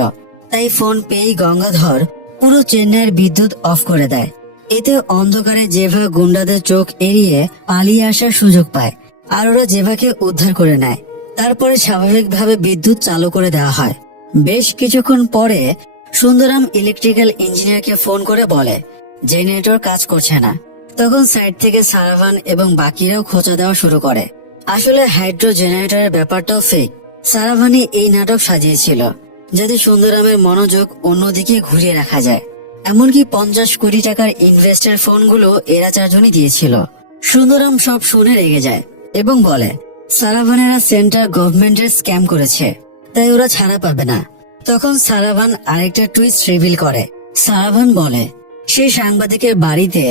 তাই ফোন পেয়েই গঙ্গাধর পুরো চেন্নাইয়ের বিদ্যুৎ অফ করে দেয়। এতে অন্ধকারে জেভা গুন্ডাদের চোখ এড়িয়ে পালিয়ে আসার সুযোগ পায়, আর ওরা জেভাকে উদ্ধার করে নেয়। তারপরে স্বাভাবিকভাবে বিদ্যুৎ চালু করে দেওয়া হয়। বেশ কিছুক্ষণ পরে সুন্দরাম ইলেকট্রিক্যাল ইঞ্জিনিয়ারকে ফোন করে বলে জেনারেটর কাজ করছে না। তখন সাইড থেকে সারাভান এবং বাকিরাও খোঁচা দেওয়া শুরু করে। আসলে হাইড্রো জেনারেটরের ব্যাপারটাও ফেক। সারাভানই এই নাটক সাজিয়েছিল যাতে সুন্দরামের মনোযোগ অন্যদিকে ঘুরিয়ে রাখা যায়। এমনকি 50 কোটি টাকার ইনভেস্টার ফোনগুলো এরা 4 জনই দিয়েছিল। সুন্দরাম সব শুনে রেগে যায় এবং বলে সারাভানেরা সেন্ট্রাল গভর্নমেন্টের স্ক্যাম করেছে, তাই ওরা ছাড়া পাবে না। তখন সারাভান আরেকটা টুইস্ট রিভিল করে। সারাভান বলে সেই সাংবাদিকের বাড়িতে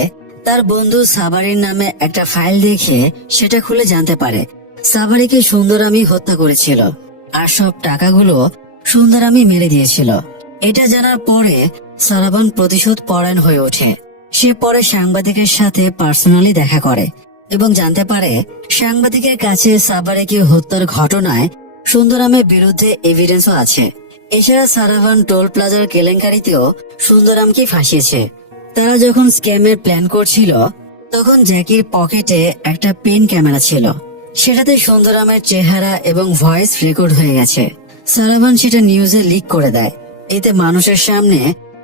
তার বন্ধু সাবারির নামে একটা ফাইল দেখে সেটা খুলে জানতে পারে সাবারিকে সুন্দরামই হত্যা করেছিল, আর সব টাকাগুলো সুন্দরামই মেরে দিয়েছিল। এটা জানার পরে সারাভান প্রতিশোধ পরায়ণ হয়ে ওঠে। সে পরে সাংবাদিকের সাথে পার্সোনালি দেখা করে এবং জানতে পারে সাংবাদিকের কাছে সাবারিকে হত্যার ঘটনায় সুন্দরামের বিরুদ্ধে এভিডেন্সও আছে। এছাড়া সারাভান টোল প্লাজার কেলেঙ্কারিতেও সুন্দরামকে ফাঁসিয়েছে। তারা যখন স্ক্যামের প্ল্যান করছিল তখন জ্যাকির পকেটে একটা পেন ক্যামেরা ছিল, সেটাতে সুন্দরামের চেহারা এবং ভয়েস রেকর্ড হয়ে গেছে। সারাভান সেটা নিউজে লিক করে দেয়। এতে মানুষের সামনে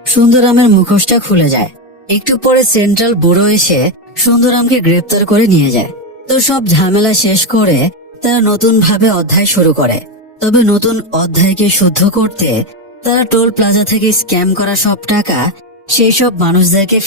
সুন্দরামের মুখোশটা খুলে যায়। একটু পরে সেন্ট্রাল ব্যুরো এসে সুন্দরামকে গ্রেপ্তার করে নিয়ে যায়। তো সব ঝামেলা শেষ করে তারা নতুন ভাবে অধ্যায় শুরু করে। তবে নতুন অধ্যায়কে শুদ্ধ করতে তারা টোল প্লাজা থেকে স্ক্যাম করা সব টাকা সেই সব মানুষদেরকে